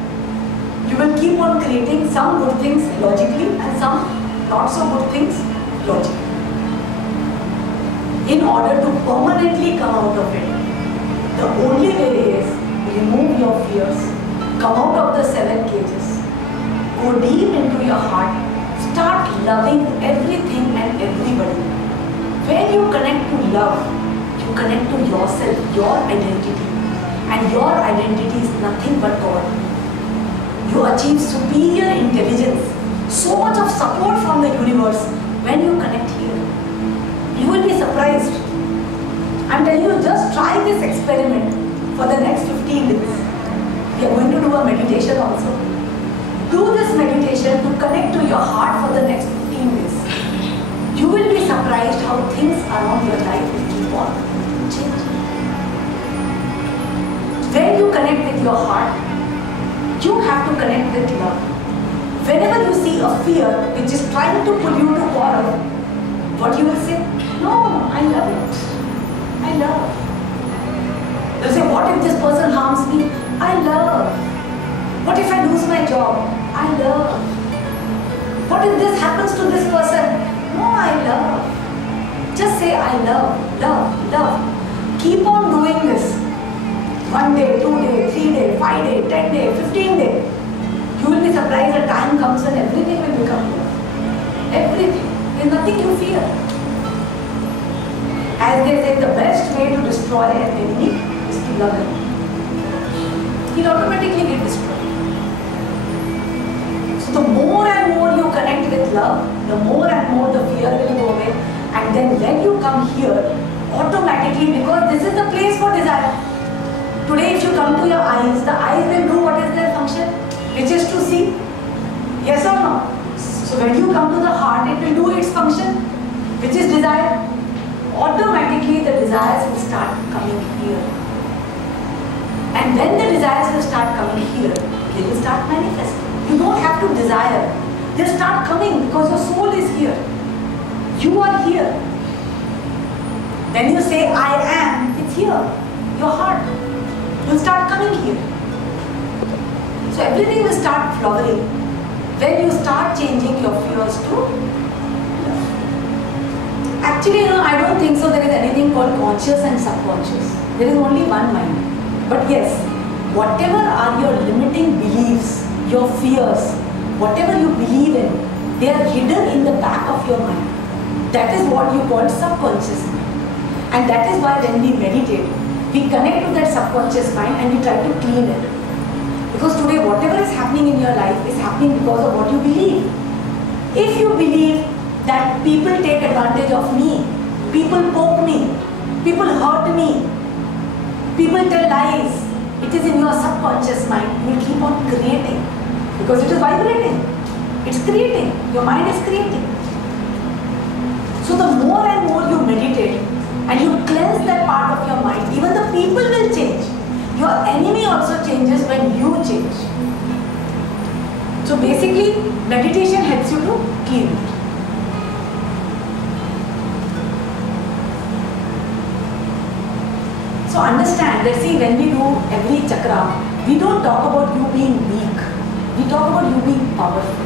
you will keep on creating some good things logically and some not so good things logically. In order to permanently come out of it, the only way is remove your fears, come out of the 7 cages, go deep into your heart, start loving everything and everybody. When you connect to love, you connect to yourself, your identity, and your identity is nothing but God. You achieve superior intelligence, so much of support from the universe when you connect here. You will be surprised. I'm telling you, just try this experiment for the next 15 days. We are going to do a meditation also. Do this meditation to connect to your heart for the next 15 days. You will be surprised how things around your life will keep on changing. When you connect with your heart, you have to connect with love. Whenever you see a fear which is trying to pull you to quarrel, what you will say? No, I love it. I love. They'll say, what if this person harms me? I love. What if I lose my job? I love. What if this happens to this person? No, I love. Just say, I love, love, love. Keep on doing this. 1 day, 2 day, 3 day, 5 day, 10 day, 15 day. You will be surprised the time comes when everything will become here. Everything. There is nothing you fear. As they say, the best way to destroy an enemy is to love him. He'll automatically get destroyed. So the more and more you connect with love, the more and more the fear will go away. And then when you come here, automatically, because this is the place for desire. Today if you come to your eyes, the eyes will do what is their function, which is to see. Yes or no? So when you come to the heart, it will do its function, which is desire. Automatically the desires will start coming here. And when the desires will start coming here, they will start manifesting. You don't have to desire. They'll start coming because your soul is here. You are here. When you say I am, it's here. Your heart will start coming here. So everything will start flowering when you start changing your fears to love. Actually, I don't think so there is anything called conscious and subconscious. There is only one mind. But yes, whatever are your limiting beliefs, your fears, whatever you believe in, they are hidden in the back of your mind. That is what you call subconscious mind. And that is why when we meditate, we connect to that subconscious mind and we try to clean it. Because today whatever is happening in your life is happening because of what you believe. If you believe that people take advantage of me, people poke me, people hurt me, people tell lies, it is in your subconscious mind. You will keep on creating because it is vibrating. It's creating. Your mind is creating. So the more and more you meditate and you cleanse that part of your mind, even the people will change. Your enemy also changes when you change. So basically, meditation helps you to clean it. So understand that, see, when we do every chakra, we don't talk about you being weak. We talk about you being powerful.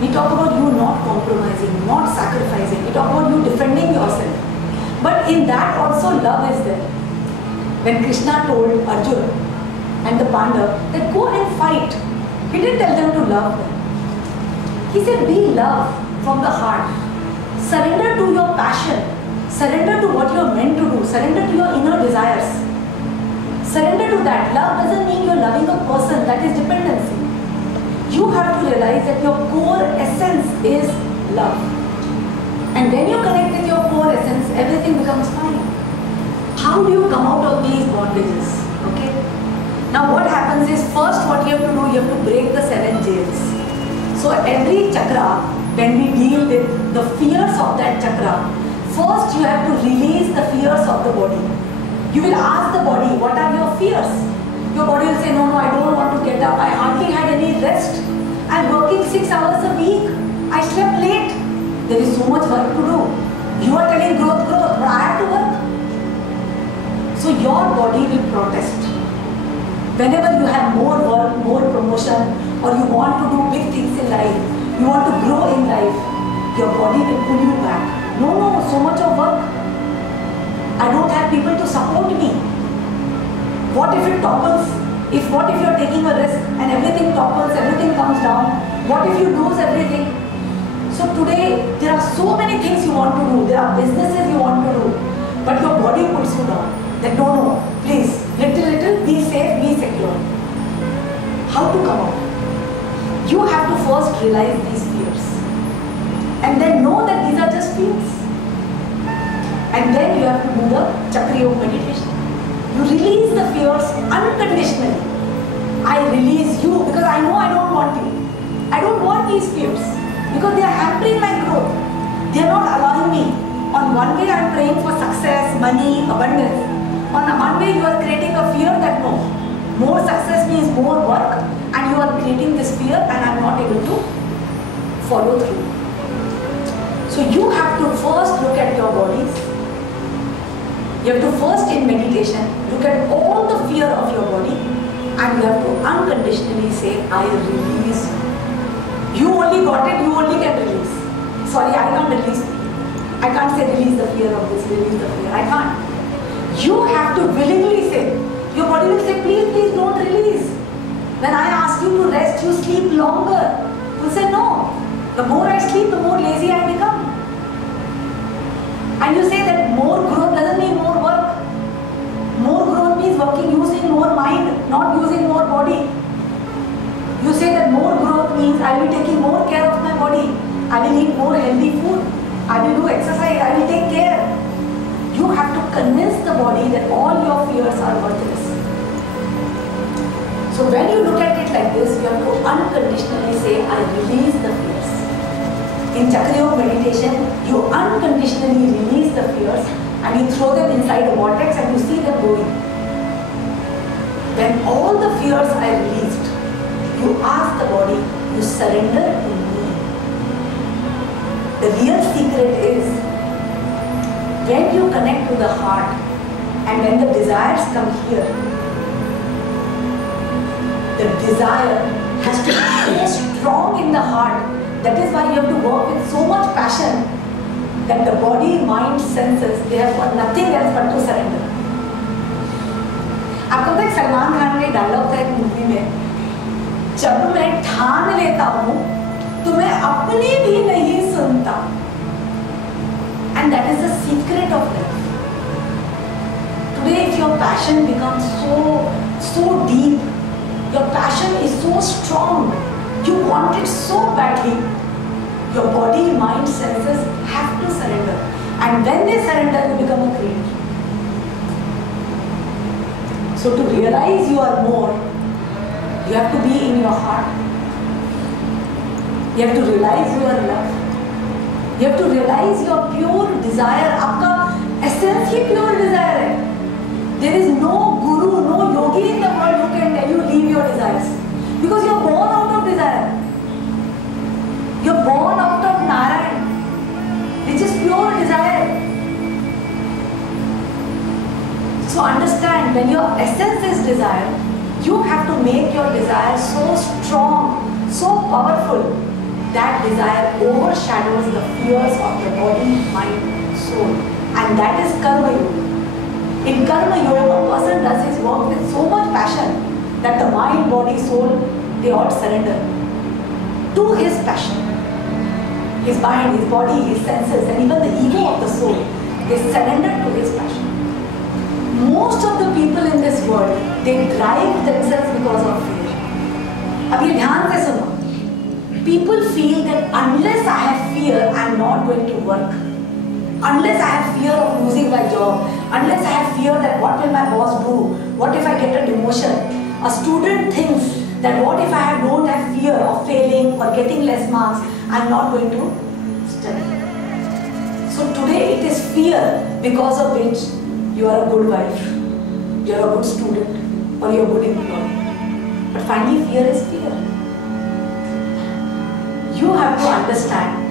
We talk about you not compromising, not sacrificing. We talk about you defending yourself. But in that also love is there. When Krishna told Arjuna and the Pandava that go and fight, he didn't tell them to love them. He said be love from the heart. Surrender to your passion. Surrender to what you are meant to do. Surrender to your inner desires. Surrender to that. Love doesn't mean you are loving a person. That is dependency. You have to realize that your core essence is love. And when you connect with your core essence, everything becomes fine. How do you come out of these bondages? Okay. Now what happens is, first what you have to do, you have to break the 7 jails. So every chakra, when we deal with the fears of that chakra, first you have to release the fears of the body. You will ask the body, what are your fears? Your body will say, no, I don't want to get up. I hardly had any rest. I'm working 6 hours a week. I slept late. There is so much work to do. You are telling growth, but I have to work. So your body will protest. Whenever you have more work, more promotion, or you want to do big things in life, you want to grow in life, your body will pull you back. No, so much of work. I don't have people to support me. What if it topples? What if you are taking a risk and everything topples, everything comes down? What if you lose everything? So today, there are so many things you want to do. There are businesses you want to do. But your body puts you down. That no, please, little, be safe, be secure. How to come out? You have to first realize these fears. And then know that these are just fears. And then you have to do the Chakra Yoga meditation. You release the fears unconditionally. I release you because I know I don't want you. I don't want these fears because they are hampering my growth. They are not allowing me. On one way I am praying for success, money, abundance. On one way you are creating a fear that no, more success means more work, and you are creating this fear and I am not able to follow through. So you have to first look at your bodies. You have to first in meditation look at all the fear of your body and you have to unconditionally say, I release you. You only got it, you only can release. Sorry, I can't release. I can't say release the fear of this, release the fear. I can't. You have to willingly say, Your body will say, please, please don't release. When I ask you to rest, you sleep longer. You say, no. The more I sleep, the more lazy I become. And you say that more growth doesn't mean more work. More growth means working, using more mind, not using more body. You say that more growth means I will be taking more care of my body. I will eat more healthy food. I will do exercise. I will take care. You have to convince the body that all your fears are worthless. So when you look at it like this, you have to unconditionally say, I release the fears. In Chakra Yoga meditation, you unconditionally release the fears and you throw them inside a vortex and you see them going. When all the fears are released, you ask the body, you surrender to me. The real secret is, when you connect to the heart and when the desires come here, the desire has to be so strong in the heart. That is why you have to work with so much passion that the body, mind, senses, they have got nothing else but to surrender. आपको पता है सलमान खान का एक dialogue था एक movie में, जब मैं ठान लेता हूँ तो मैं अपनी भी नहीं सुनता. And that is the secret of life. Today, if your passion becomes so deep, your passion is so strong, you want it so badly, your body, mind, senses have to surrender. And when they surrender, you become a creator. So to realize you are more, you have to be in your heart. You have to realize you are love. You have to realize your pure desire. आपका essence ही pure desire है. There is no guru, no yogi in the world who can tell you leave your desires. Because you are born out of desire. You are born out of Narayan, which is pure desire. So understand, when your essence is desire, you have to make your desire so strong, so powerful, that desire overshadows the fears of the body, mind, soul. And that is Karma Yoga. In Karma Yoga, a person does his work with so much passion that the mind, body, soul, they all surrender to his passion. His mind, his body, his senses, and even the ego of the soul, they surrender to his passion. Most of the people in this world, they drive themselves because of fear. अब ये ध्यान से सुनो. People feel that unless I have fear, I am not going to work. Unless I have fear of losing my job, unless I have fear that what will my boss do, what if I get a demotion. A student thinks that what if I don't have fear of failing or getting less marks, I am not going to study. So today it is fear because of which you are a good wife, you are a good student, or you are a good employee. But finally fear is fear. You have to understand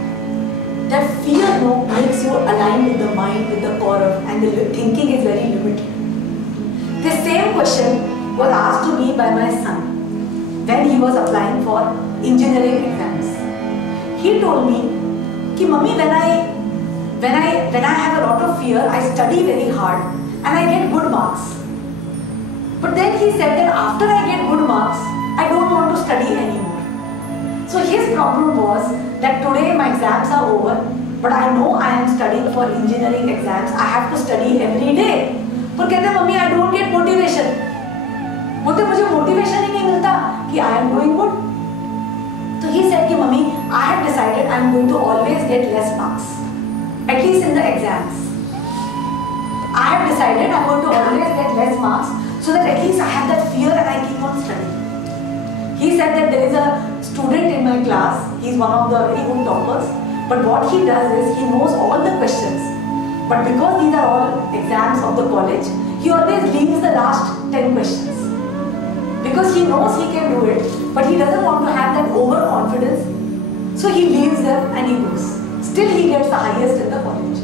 that fear makes you aligned with the mind, with the core of, and the thinking is very limited. The same question was asked to me by my son when he was applying for engineering exams. He told me, "Ki Mummy, when I have a lot of fear, I study very hard and I get good marks. But then he said that after I get good marks, I don't want to study anymore." So his problem was that today my exams are over, but I know I am studying for engineering exams. I have to study every day. पर कहते mummy I don't get motivation. बोलते मुझे motivation ही नहीं मिलता कि I am doing good. So he said कि mummy I have decided I am going to always get less marks, at least in the exams. I have decided I am going to always get less marks so that at least I have that fear and I keep on studying. He said that there is a student in my class, he is one of the very good toppers, but what he does is he knows all the questions, but because these are all exams of the college, he always leaves the last 10 questions. Because he knows he can do it, but he doesn't want to have that overconfidence, so he leaves them and he goes. Still he gets the highest in the college.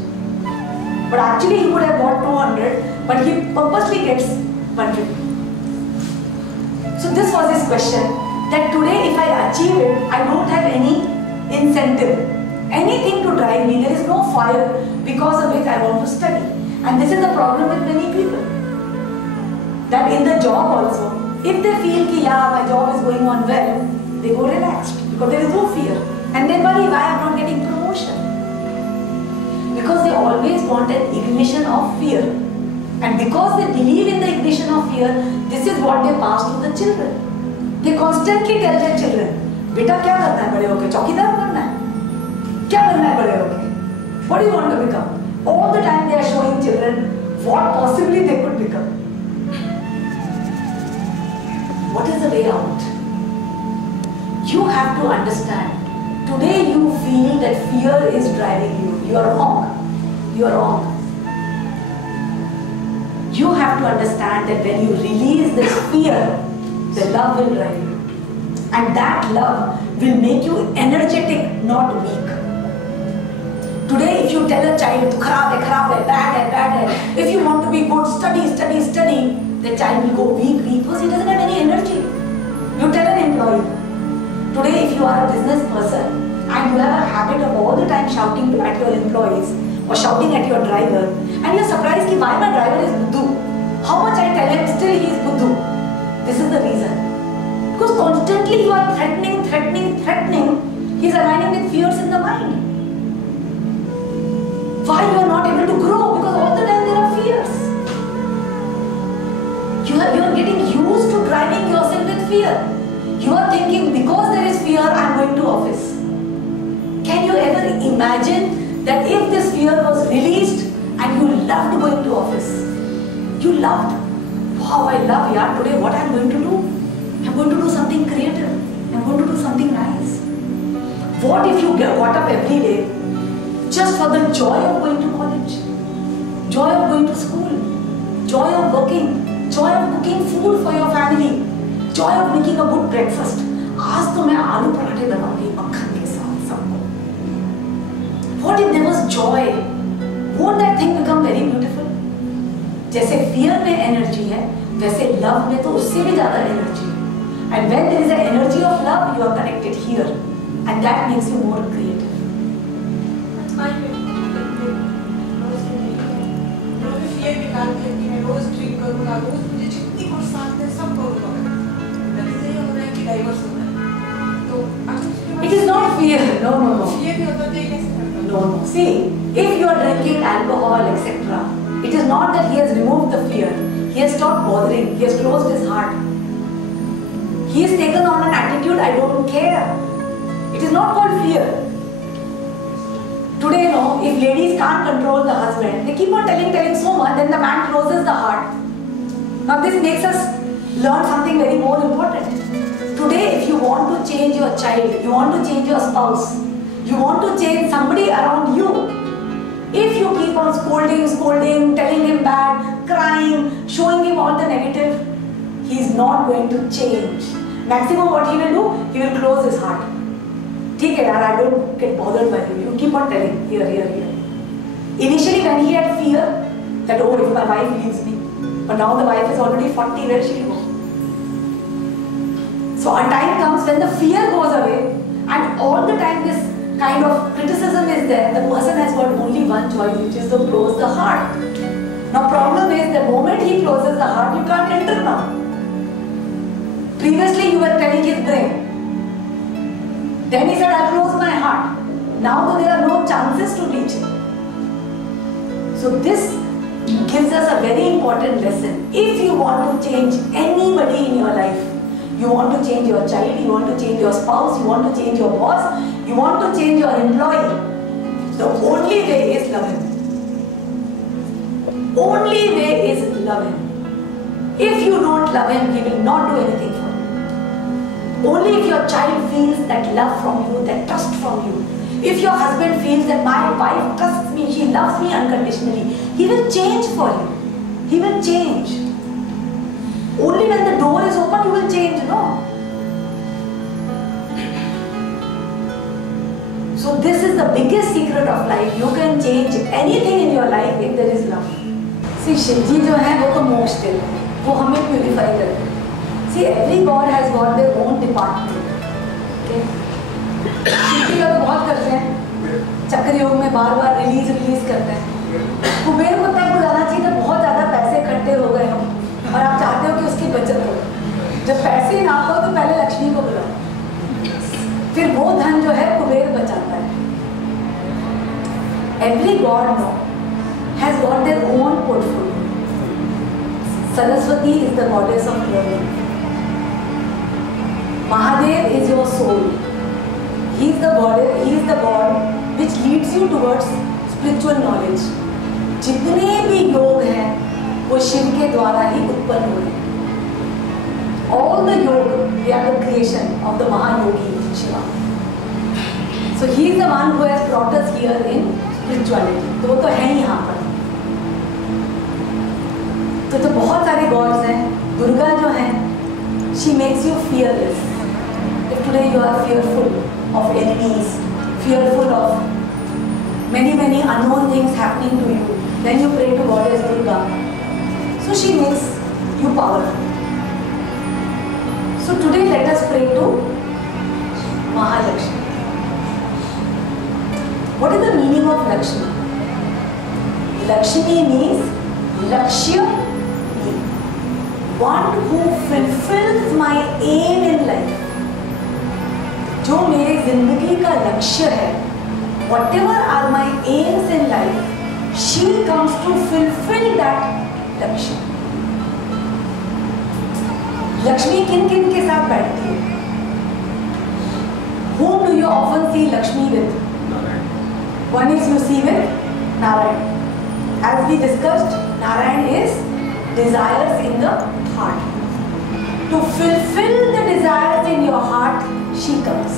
But actually he could have got 200, but he purposely gets 150. So this was his question, that today if I achieve it, I don't have any incentive, anything to drive me. There is no fire because of which I want to study. And this is the problem with many people. that in the job also, if they feel कि yeah, my job is going on well, they go relaxed because there is no fear, and then worry why I'm not getting promotion. Because they always want an ignition of fear, and because they believe in the ignition of fear, this is what they pass to the children. They constantly tell their children, बेटा क्या करना है बड़े होके? चौकीदार बनना है? क्या बनना है बड़े होके? What do you want to become? All the time they are showing children what possibly they could become. What is the way out? You have to understand. Today you feel that fear is driving you. You are wrong. You are wrong. You have to understand that when you release this fear, the love will drive you. And that love will make you energetic, not weak. Today if you tell a child, खराब है, bad है, if you want to be good, study, the child will go weak because he doesn't have any energy. You tell an employee, today if you are a business person and you have a habit of all the time shouting at your employees or shouting at your driver, and you're surprised कि why my driver is buddhu. How much I tell him, still he is buddhu. This is the reason. Because constantly you are threatening. He is aligning with fears in the mind. Why you are not able to grow? Because all the time there are fears. You are getting used to driving yourself with fear. You are thinking because there is fear, I am going to office. Can you ever imagine that if this fear was released and you loved going to office? You loved. Wow, I love yaar. Today what I am going to do? I am going to do something creative. I am going to do something nice. What if you got up every day just for the joy of going to college, joy of going to school, joy of working, joy of cooking food for your family, joy of making a good breakfast? आज तो मैं आलू पराठे बनाऊंगी मक्खन के साथ सबको. What if there was joy? Won't that thing become very beautiful? जैसे fear में energy है, वैसे love में तो उससे भी ज़्यादा energy. And when there is an energy of love, you are connected here, and that makes you more creative. My fear निकालती है कि मैं रोज ड्रिंक करूँगा, रोज मुझे जितनी और साथ है सब करूँगा, नतीजा ये हो रहा है कि डाइवर्स हो रहा है. तो It is not fear. No. fear भी होता है कैसे करता? No. See, if you are drinking alcohol, etc., it is not that he has removed the fear. He has stopped bothering. He has closed his heart. He has taken on an attitude, I don't care. It is not called fear. Today, no, if ladies can't control the husband, they keep on telling so much, then the man closes the heart. Now this makes us learn something very more important. Today, if you want to change your child, you want to change your spouse, you want to change somebody around you, if you keep on scolding, telling him bad, crying, showing him all the negative, he is not going to change. Maximum what he will do, he will close his heart. ठीक है यार, I don't get bothered by you. You keep on telling here. Initially when he had fear that oh if my wife leaves me, but now the wife is already 40, where she will go? So a time comes when the fear goes away, and all the time this kind of criticism is there. The person has got only one choice, which is to close the heart. Now problem is the moment he closes the heart, you can't enter now. Previously you were telling his brain. Then he said, I close my heart. Now there are no chances to reach it. So this gives us a very important lesson. If you want to change anybody in your life, you want to change your child, you want to change your spouse, you want to change your boss, you want to change your employee, the only way is love him. Only way is love him. If you don't love him, he will not do anything for you. Only if your child feels that love from you, that trust from you. If your husband feels that my wife trusts me, she loves me unconditionally, he will change for you. He will change. Only when the door is open, you will change, no? So this is the biggest secret of life. You can change anything in your life if there is love. See, Shivji जो है वो तो मोक्ष देते हैं, वो हमें purify करते हैं. See, every god has got their own department. Okay? Shivji का तो बहुत करते हैं, चक्र योग में बार रिलीज करते हैं. कुबेर को तब बुलाना चाहिए था, बहुत ज़्यादा पैसे इकट्ठे हो गए हम और आप चाहते हो वो धन जो है कुबेर बचाता है. Every god now has got their own portfolio. Saraswati is the goddess of learning. Mahadev is your soul. He is the god which leads you towards spiritual knowledge. जितने भी योग हैं वो शिव के द्वारा ही उत्पन्न हुए. All the yoga, they are the creation of the Mahayogi Shiva. So he is the one who has brought us here in spirituality. तो वो तो है ही यहाँ पर. तो बहुत सारे गॉड्स हैं. दुर्गा जो है, she makes you fearless. If today you are fearful of enemies, fearful of many unknown things happening to you, then you pray to Goddess Durga. So she makes you powerful. So today let us pray to Mahalakshmi. What is the meaning of Lakshmi? Lakshmi means Lakshya, one who fulfills my aim in life. जो मेरे जिंदगी का लक्ष्य है, whatever are my aims in life, she comes to fulfill that लक्ष्य. लक्ष्मी किन किन के साथ बैठती है? Whom do you often see Lakshmi with? One is you see with Narayan. As we discussed, Narayan is desires in the heart. To fulfill the desires in your heart, she comes.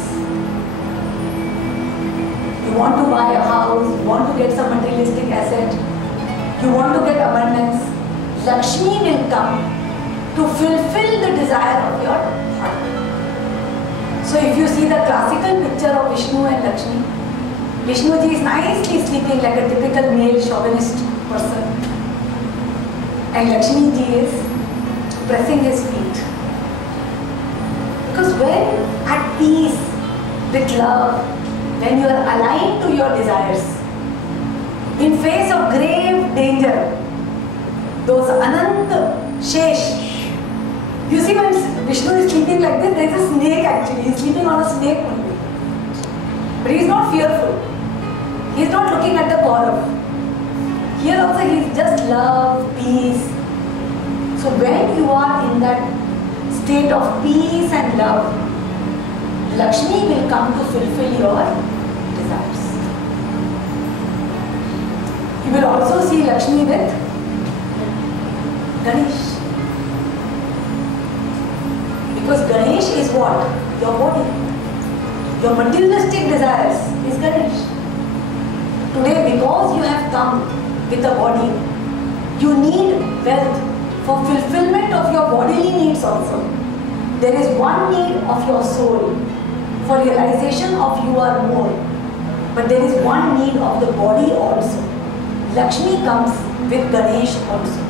You want to buy a house, you want to get some materialistic asset, you want to get abundance, Lakshmi will come to fulfill the desire of your heart. So if you see the classical picture of Vishnu and Lakshmi, Vishnu ji is nicely sleeping like a typical male chauvinist person, and Lakshmi ji is pressing his feet. Because when at peace with love, when you are aligned to your desires, in face of grave danger, those Ananta Shesh, you see when Vishnu is sleeping like this, there is a snake actually, he is sleeping on a snake only. But he is not fearful. He is not looking at the Kaurav. Here also he is just love, peace. So when you are in that state of peace and love, Lakshmi will come to fulfill your desires. You will also see Lakshmi with Ganesh. Because Ganesh is what? Your body. Your materialistic desires is Ganesh. Today, because you have come with a body, you need wealth for fulfillment of your bodily needs also. There is one need of your soul for realization of you are more. But there is one need of the body also. Lakshmi comes with Ganesh also.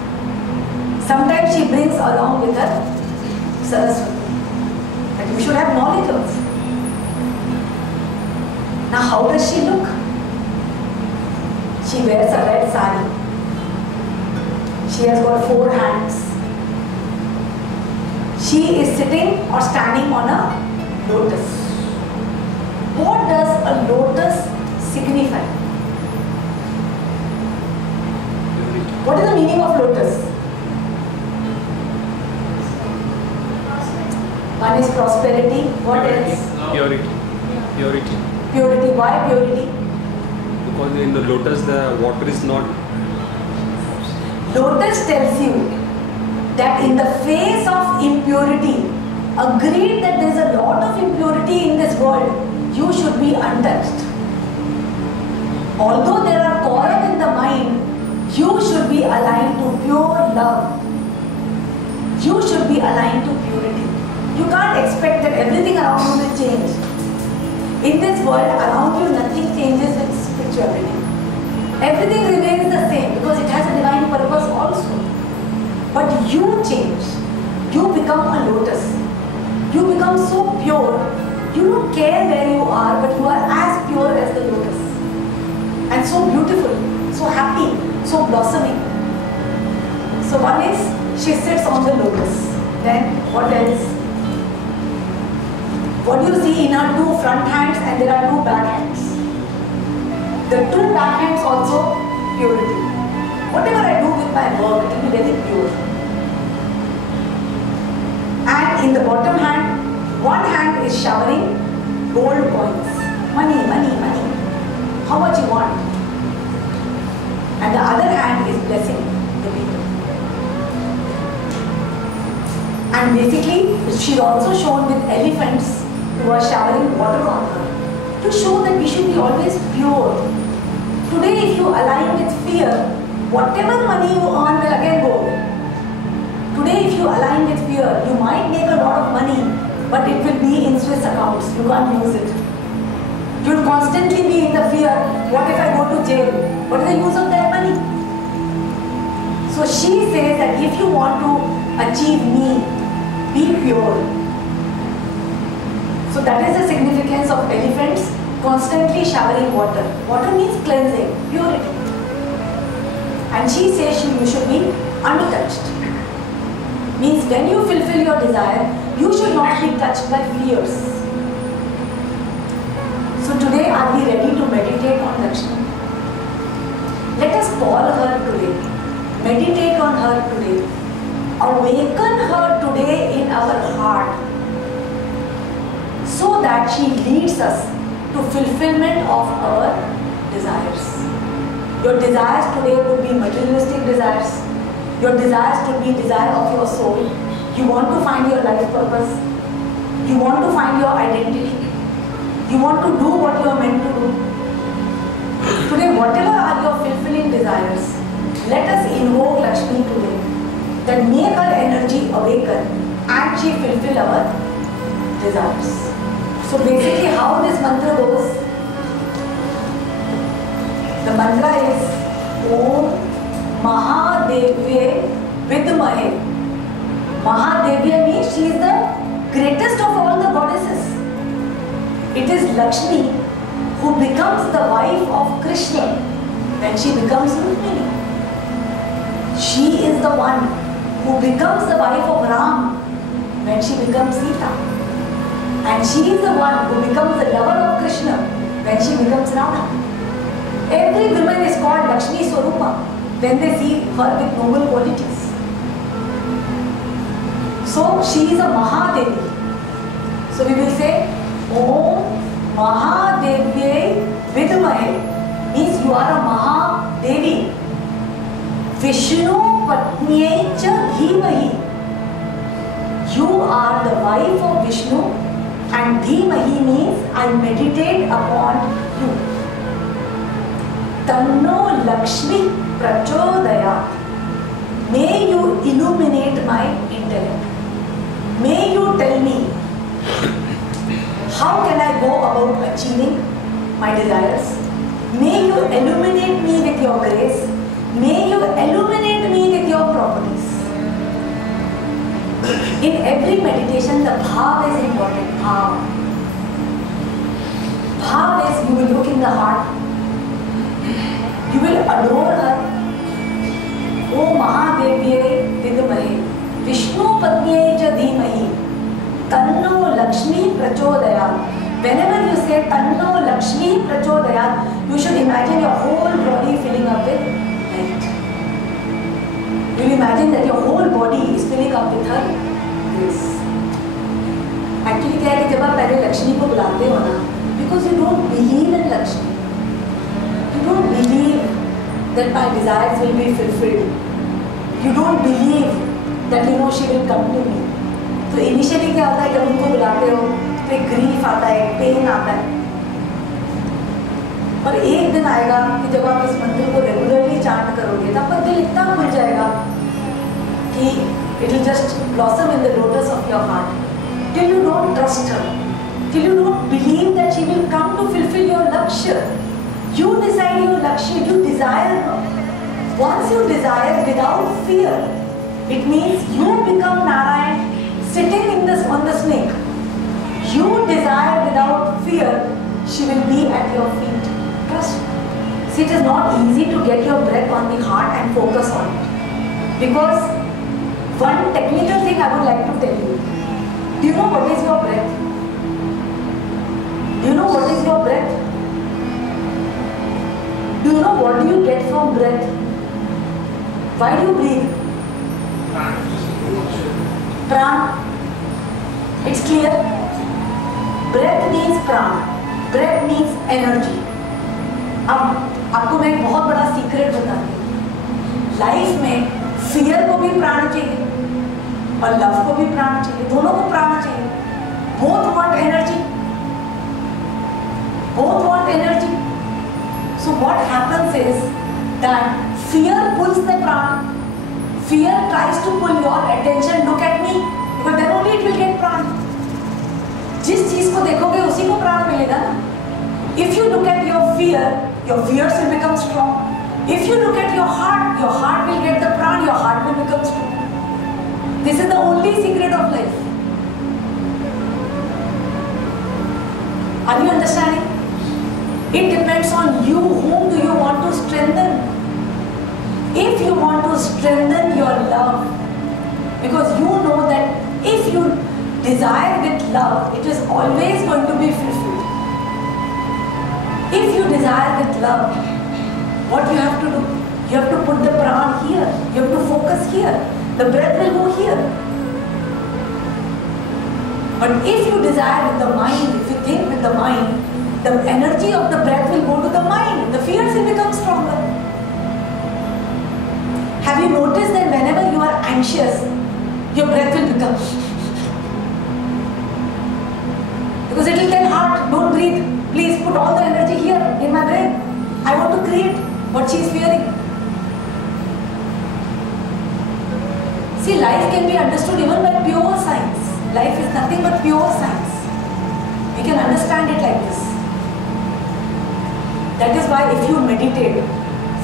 Sometimes she brings along with her Saraswati. But you should have knowledge also. Now how does she look? She wears a red sari. She has got 4 hands. She is sitting or standing on a lotus. What does a lotus signify? What is the meaning of lotus? One is prosperity. What else? Purity. Purity. Purity. Why purity? Because in the lotus the water is not. Lotus tells you that in the face of impurity, agreed that there is a lot of impurity in this world, you should be untouched. Although there are Kaurav in the mind, you should be aligned to pure love. You should be aligned to purity. You can't expect that everything around you will change. In this world, around you, nothing changes with spirituality. Everything remains the same because it has a divine purpose also. But you change. You become a lotus. You become so pure. You don't care where you are, but you are as pure as the lotus. And so beautiful, so happy, so blossoming. So one is, she sits on the lotus. Then what else? What do you see in her 2 front hands and there are 2 back hands? The 2 back hands also purity. Whatever I do with my work, it will be very pure. And in the bottom hand, one hand is showering gold coins. Money, money, money. How much you want? And the other hand is blessing the people. And basically, she's also shown with elephants who are showering water on her to show that we should be always pure. Today, if you align with fear, whatever money you earn will again go away. Today, if you align with fear, you might make a lot of money, but it will be in Swiss accounts. You can't use it. You'll constantly be in the fear, what if I go to jail? What is the use of that money? So she says that if you want to achieve me, be pure. So that is the significance of elephants constantly showering water. Water means cleansing, purity. And she says you should be untouched. Means when you fulfill your desire, you should not be touched by fears. So today, are we ready to meditate on Lakshmi? Let us call her today. Meditate on her today. Awaken her today in our heart so that she leads us to fulfillment of our desires. Your desires today could be materialistic desires. Your desires could be desire of your soul. You want to find your life purpose. You want to find your identity. You want to do what you are meant to do. Today, whatever are your fulfilling desires, let us invoke Lakshmi today. That make her energy awaken and she fulfill our desires. So basically how this mantra goes, the mantra is Om Mahadevye Vidmahe. Mahadevya means she is the greatest of all the goddesses. It is Lakshmi who becomes the wife of Krishna when she becomes Rukmini. She is the one who becomes the wife of Ram when she becomes Sita. And she is the one who becomes the lover of Krishna when she becomes Rama. Every woman is called Lakshmi Swarupa when they see her with noble qualities. So she is a Mahadevi. So we will say Om Mahadevye Vidmahe means you are a Mahadevi. Vishnu Patnyai Cha Dhimahi. You are the wife of Vishnu and Dhimahi means I meditate upon you. Tanno Lakshmi Prachodayat. May you illuminate my intellect. May you tell me how can I go about achieving my desires. May you illuminate me with your grace. May you illuminate me with your properties. In every meditation, the bhav is important. Bhav. Bhav is you will look in the heart. You will adore her. O Mahadevye Vidmahe Vishnu Patnyai Cha Dhimahi Tanno Lakshmi Prachodayat. Whenever you say Tanno Lakshmi Prachodayat, you should imagine your whole body filling up with light. You will imagine that your whole body is filling up with her grace. Actually क्या है कि जब आप पहले लक्ष्मी को बुलाते हो ना, because you don't believe in Lakshmi. You don't believe that my desires will be fulfilled. You don't believe that she will come to me. तो initially क्या होता है जब उनको बुलाते हो तो एक grief आता है, pain आता है. पर एक दिन आएगा कि जब आप इस मंत्र को रेगुलरली चांट करोगे तब आपका दिल इतना खुल जाएगा कि it will just blossom in the lotus of your heart. Till you don't trust her, till you don't believe that she will come to fulfill your lakshya. You decide your lakshya, you desire her. Once you desire without fear, it means you become Narayan sitting on the snake. You desire without fear, she will be at your feet. Trust me. See, it is not easy to get your breath on the heart and focus on it. Because one technical thing I would like to tell you. Do you know what is your breath? Do you know what is your breath? Do you know what do you get from breath? Why do you breathe? Pran. It's clear. Breath means pran. Breath means energy. अब आपको मैं एक बहुत बड़ा secret बताती हूँ. Life में fear को भी प्राण चाहिए और लव को भी प्राण चाहिए. दोनों को प्राण चाहिए. Both want energy. Both want energy. So what happens is that fear pulls the prana. Fear tries to pull your attention. Look at me, because then only it will get prana. जिस चीज को देखोगे उसी को प्राण मिलेगा ना. If you look at your fears will become strong. If you look at your heart will get the prana. Your heart will become strong. This is the only secret of life. Are you understanding? It depends on you. Whom do you want to strengthen? If you want to strengthen your love, because you know that if you desire with love, it is always going to be fulfilled. If you desire with love, what you have to do? You have to put the prana here. You have to focus here. The breath will go here. But if you desire with the mind, if you think with the mind, the energy of the breath will go to the mind. The fears will become stronger. Have you noticed that whenever you are anxious, your breath will become? Because it will tell heart, don't breathe. Please put all the energy here in my brain. I want to create what she is fearing. See, life can be understood even by pure science. Life is nothing but pure science. We can understand it like this. That is why if you meditate,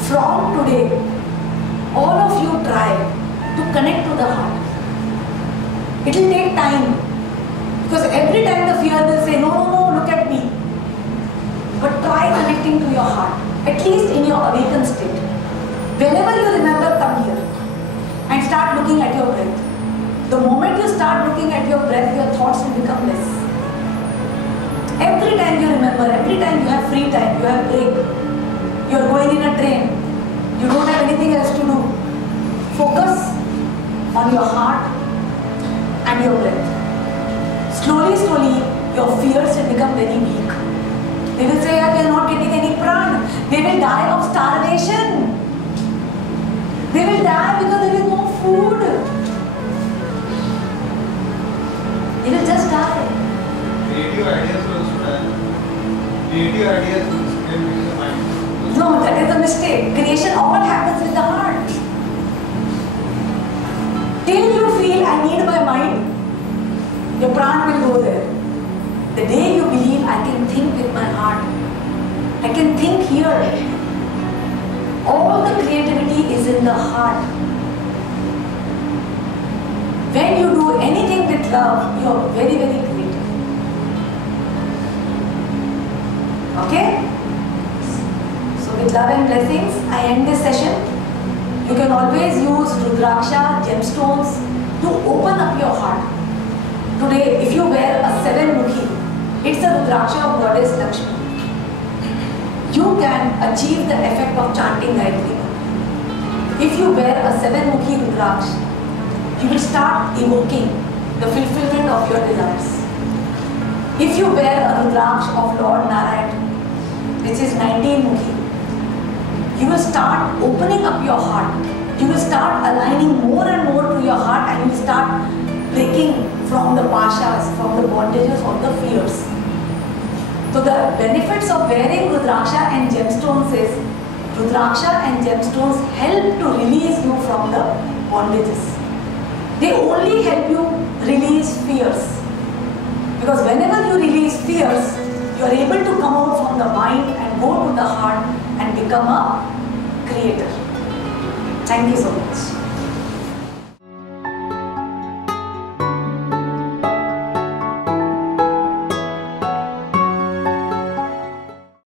from today, all of you try to connect to the heart. It will take time. Because every time the fear will say, no, no, no, look at me. But try connecting to your heart, at least in your awakened state. Whenever you remember, come here and start looking at your breath. The moment you start looking at your breath, your thoughts will become less. Every time you remember, every time you have free time, you have break, you are going in a train, you don't have anything else to do, focus on your heart and your breath. Slowly, slowly, your fears will become very weak. They will say, they are not getting any prana. They will die of starvation. They will die because there is no food. They will just die. Creative ideas also die. Creative ideas also can be the mind. No, that is a mistake. Creation all happens with the heart. Till you feel I need my mind, your prana will go there. The day you believe I can think with my heart, I can think here. All the creativity is in the heart. When you do anything with love, you are very, very creative. Okay? So with love and blessings, I end this session. You can always use Rudraksha, gemstones to open up your heart. Today, if you wear a 7-mukhi, it's a Rudraksha of Goddess Lakshmi. You can achieve the effect of chanting Gayatri. If you wear a 7-mukhi Rudraksha, you will start evoking the fulfillment of your desires. If you wear a Rudraksha of Lord Narayan, which is 19-mukhi, you will start opening up your heart. You will start aligning more and more to your heart, and you will start breaking from the pashas, from the bondages of the fears. So the benefits of wearing Rudraksha and gemstones is, Rudraksha and gemstones help to release you from the bondages. They only help you release fears. Because whenever you release fears, you are able to come out from the mind and go to the heart and become a creator. Thank you so much.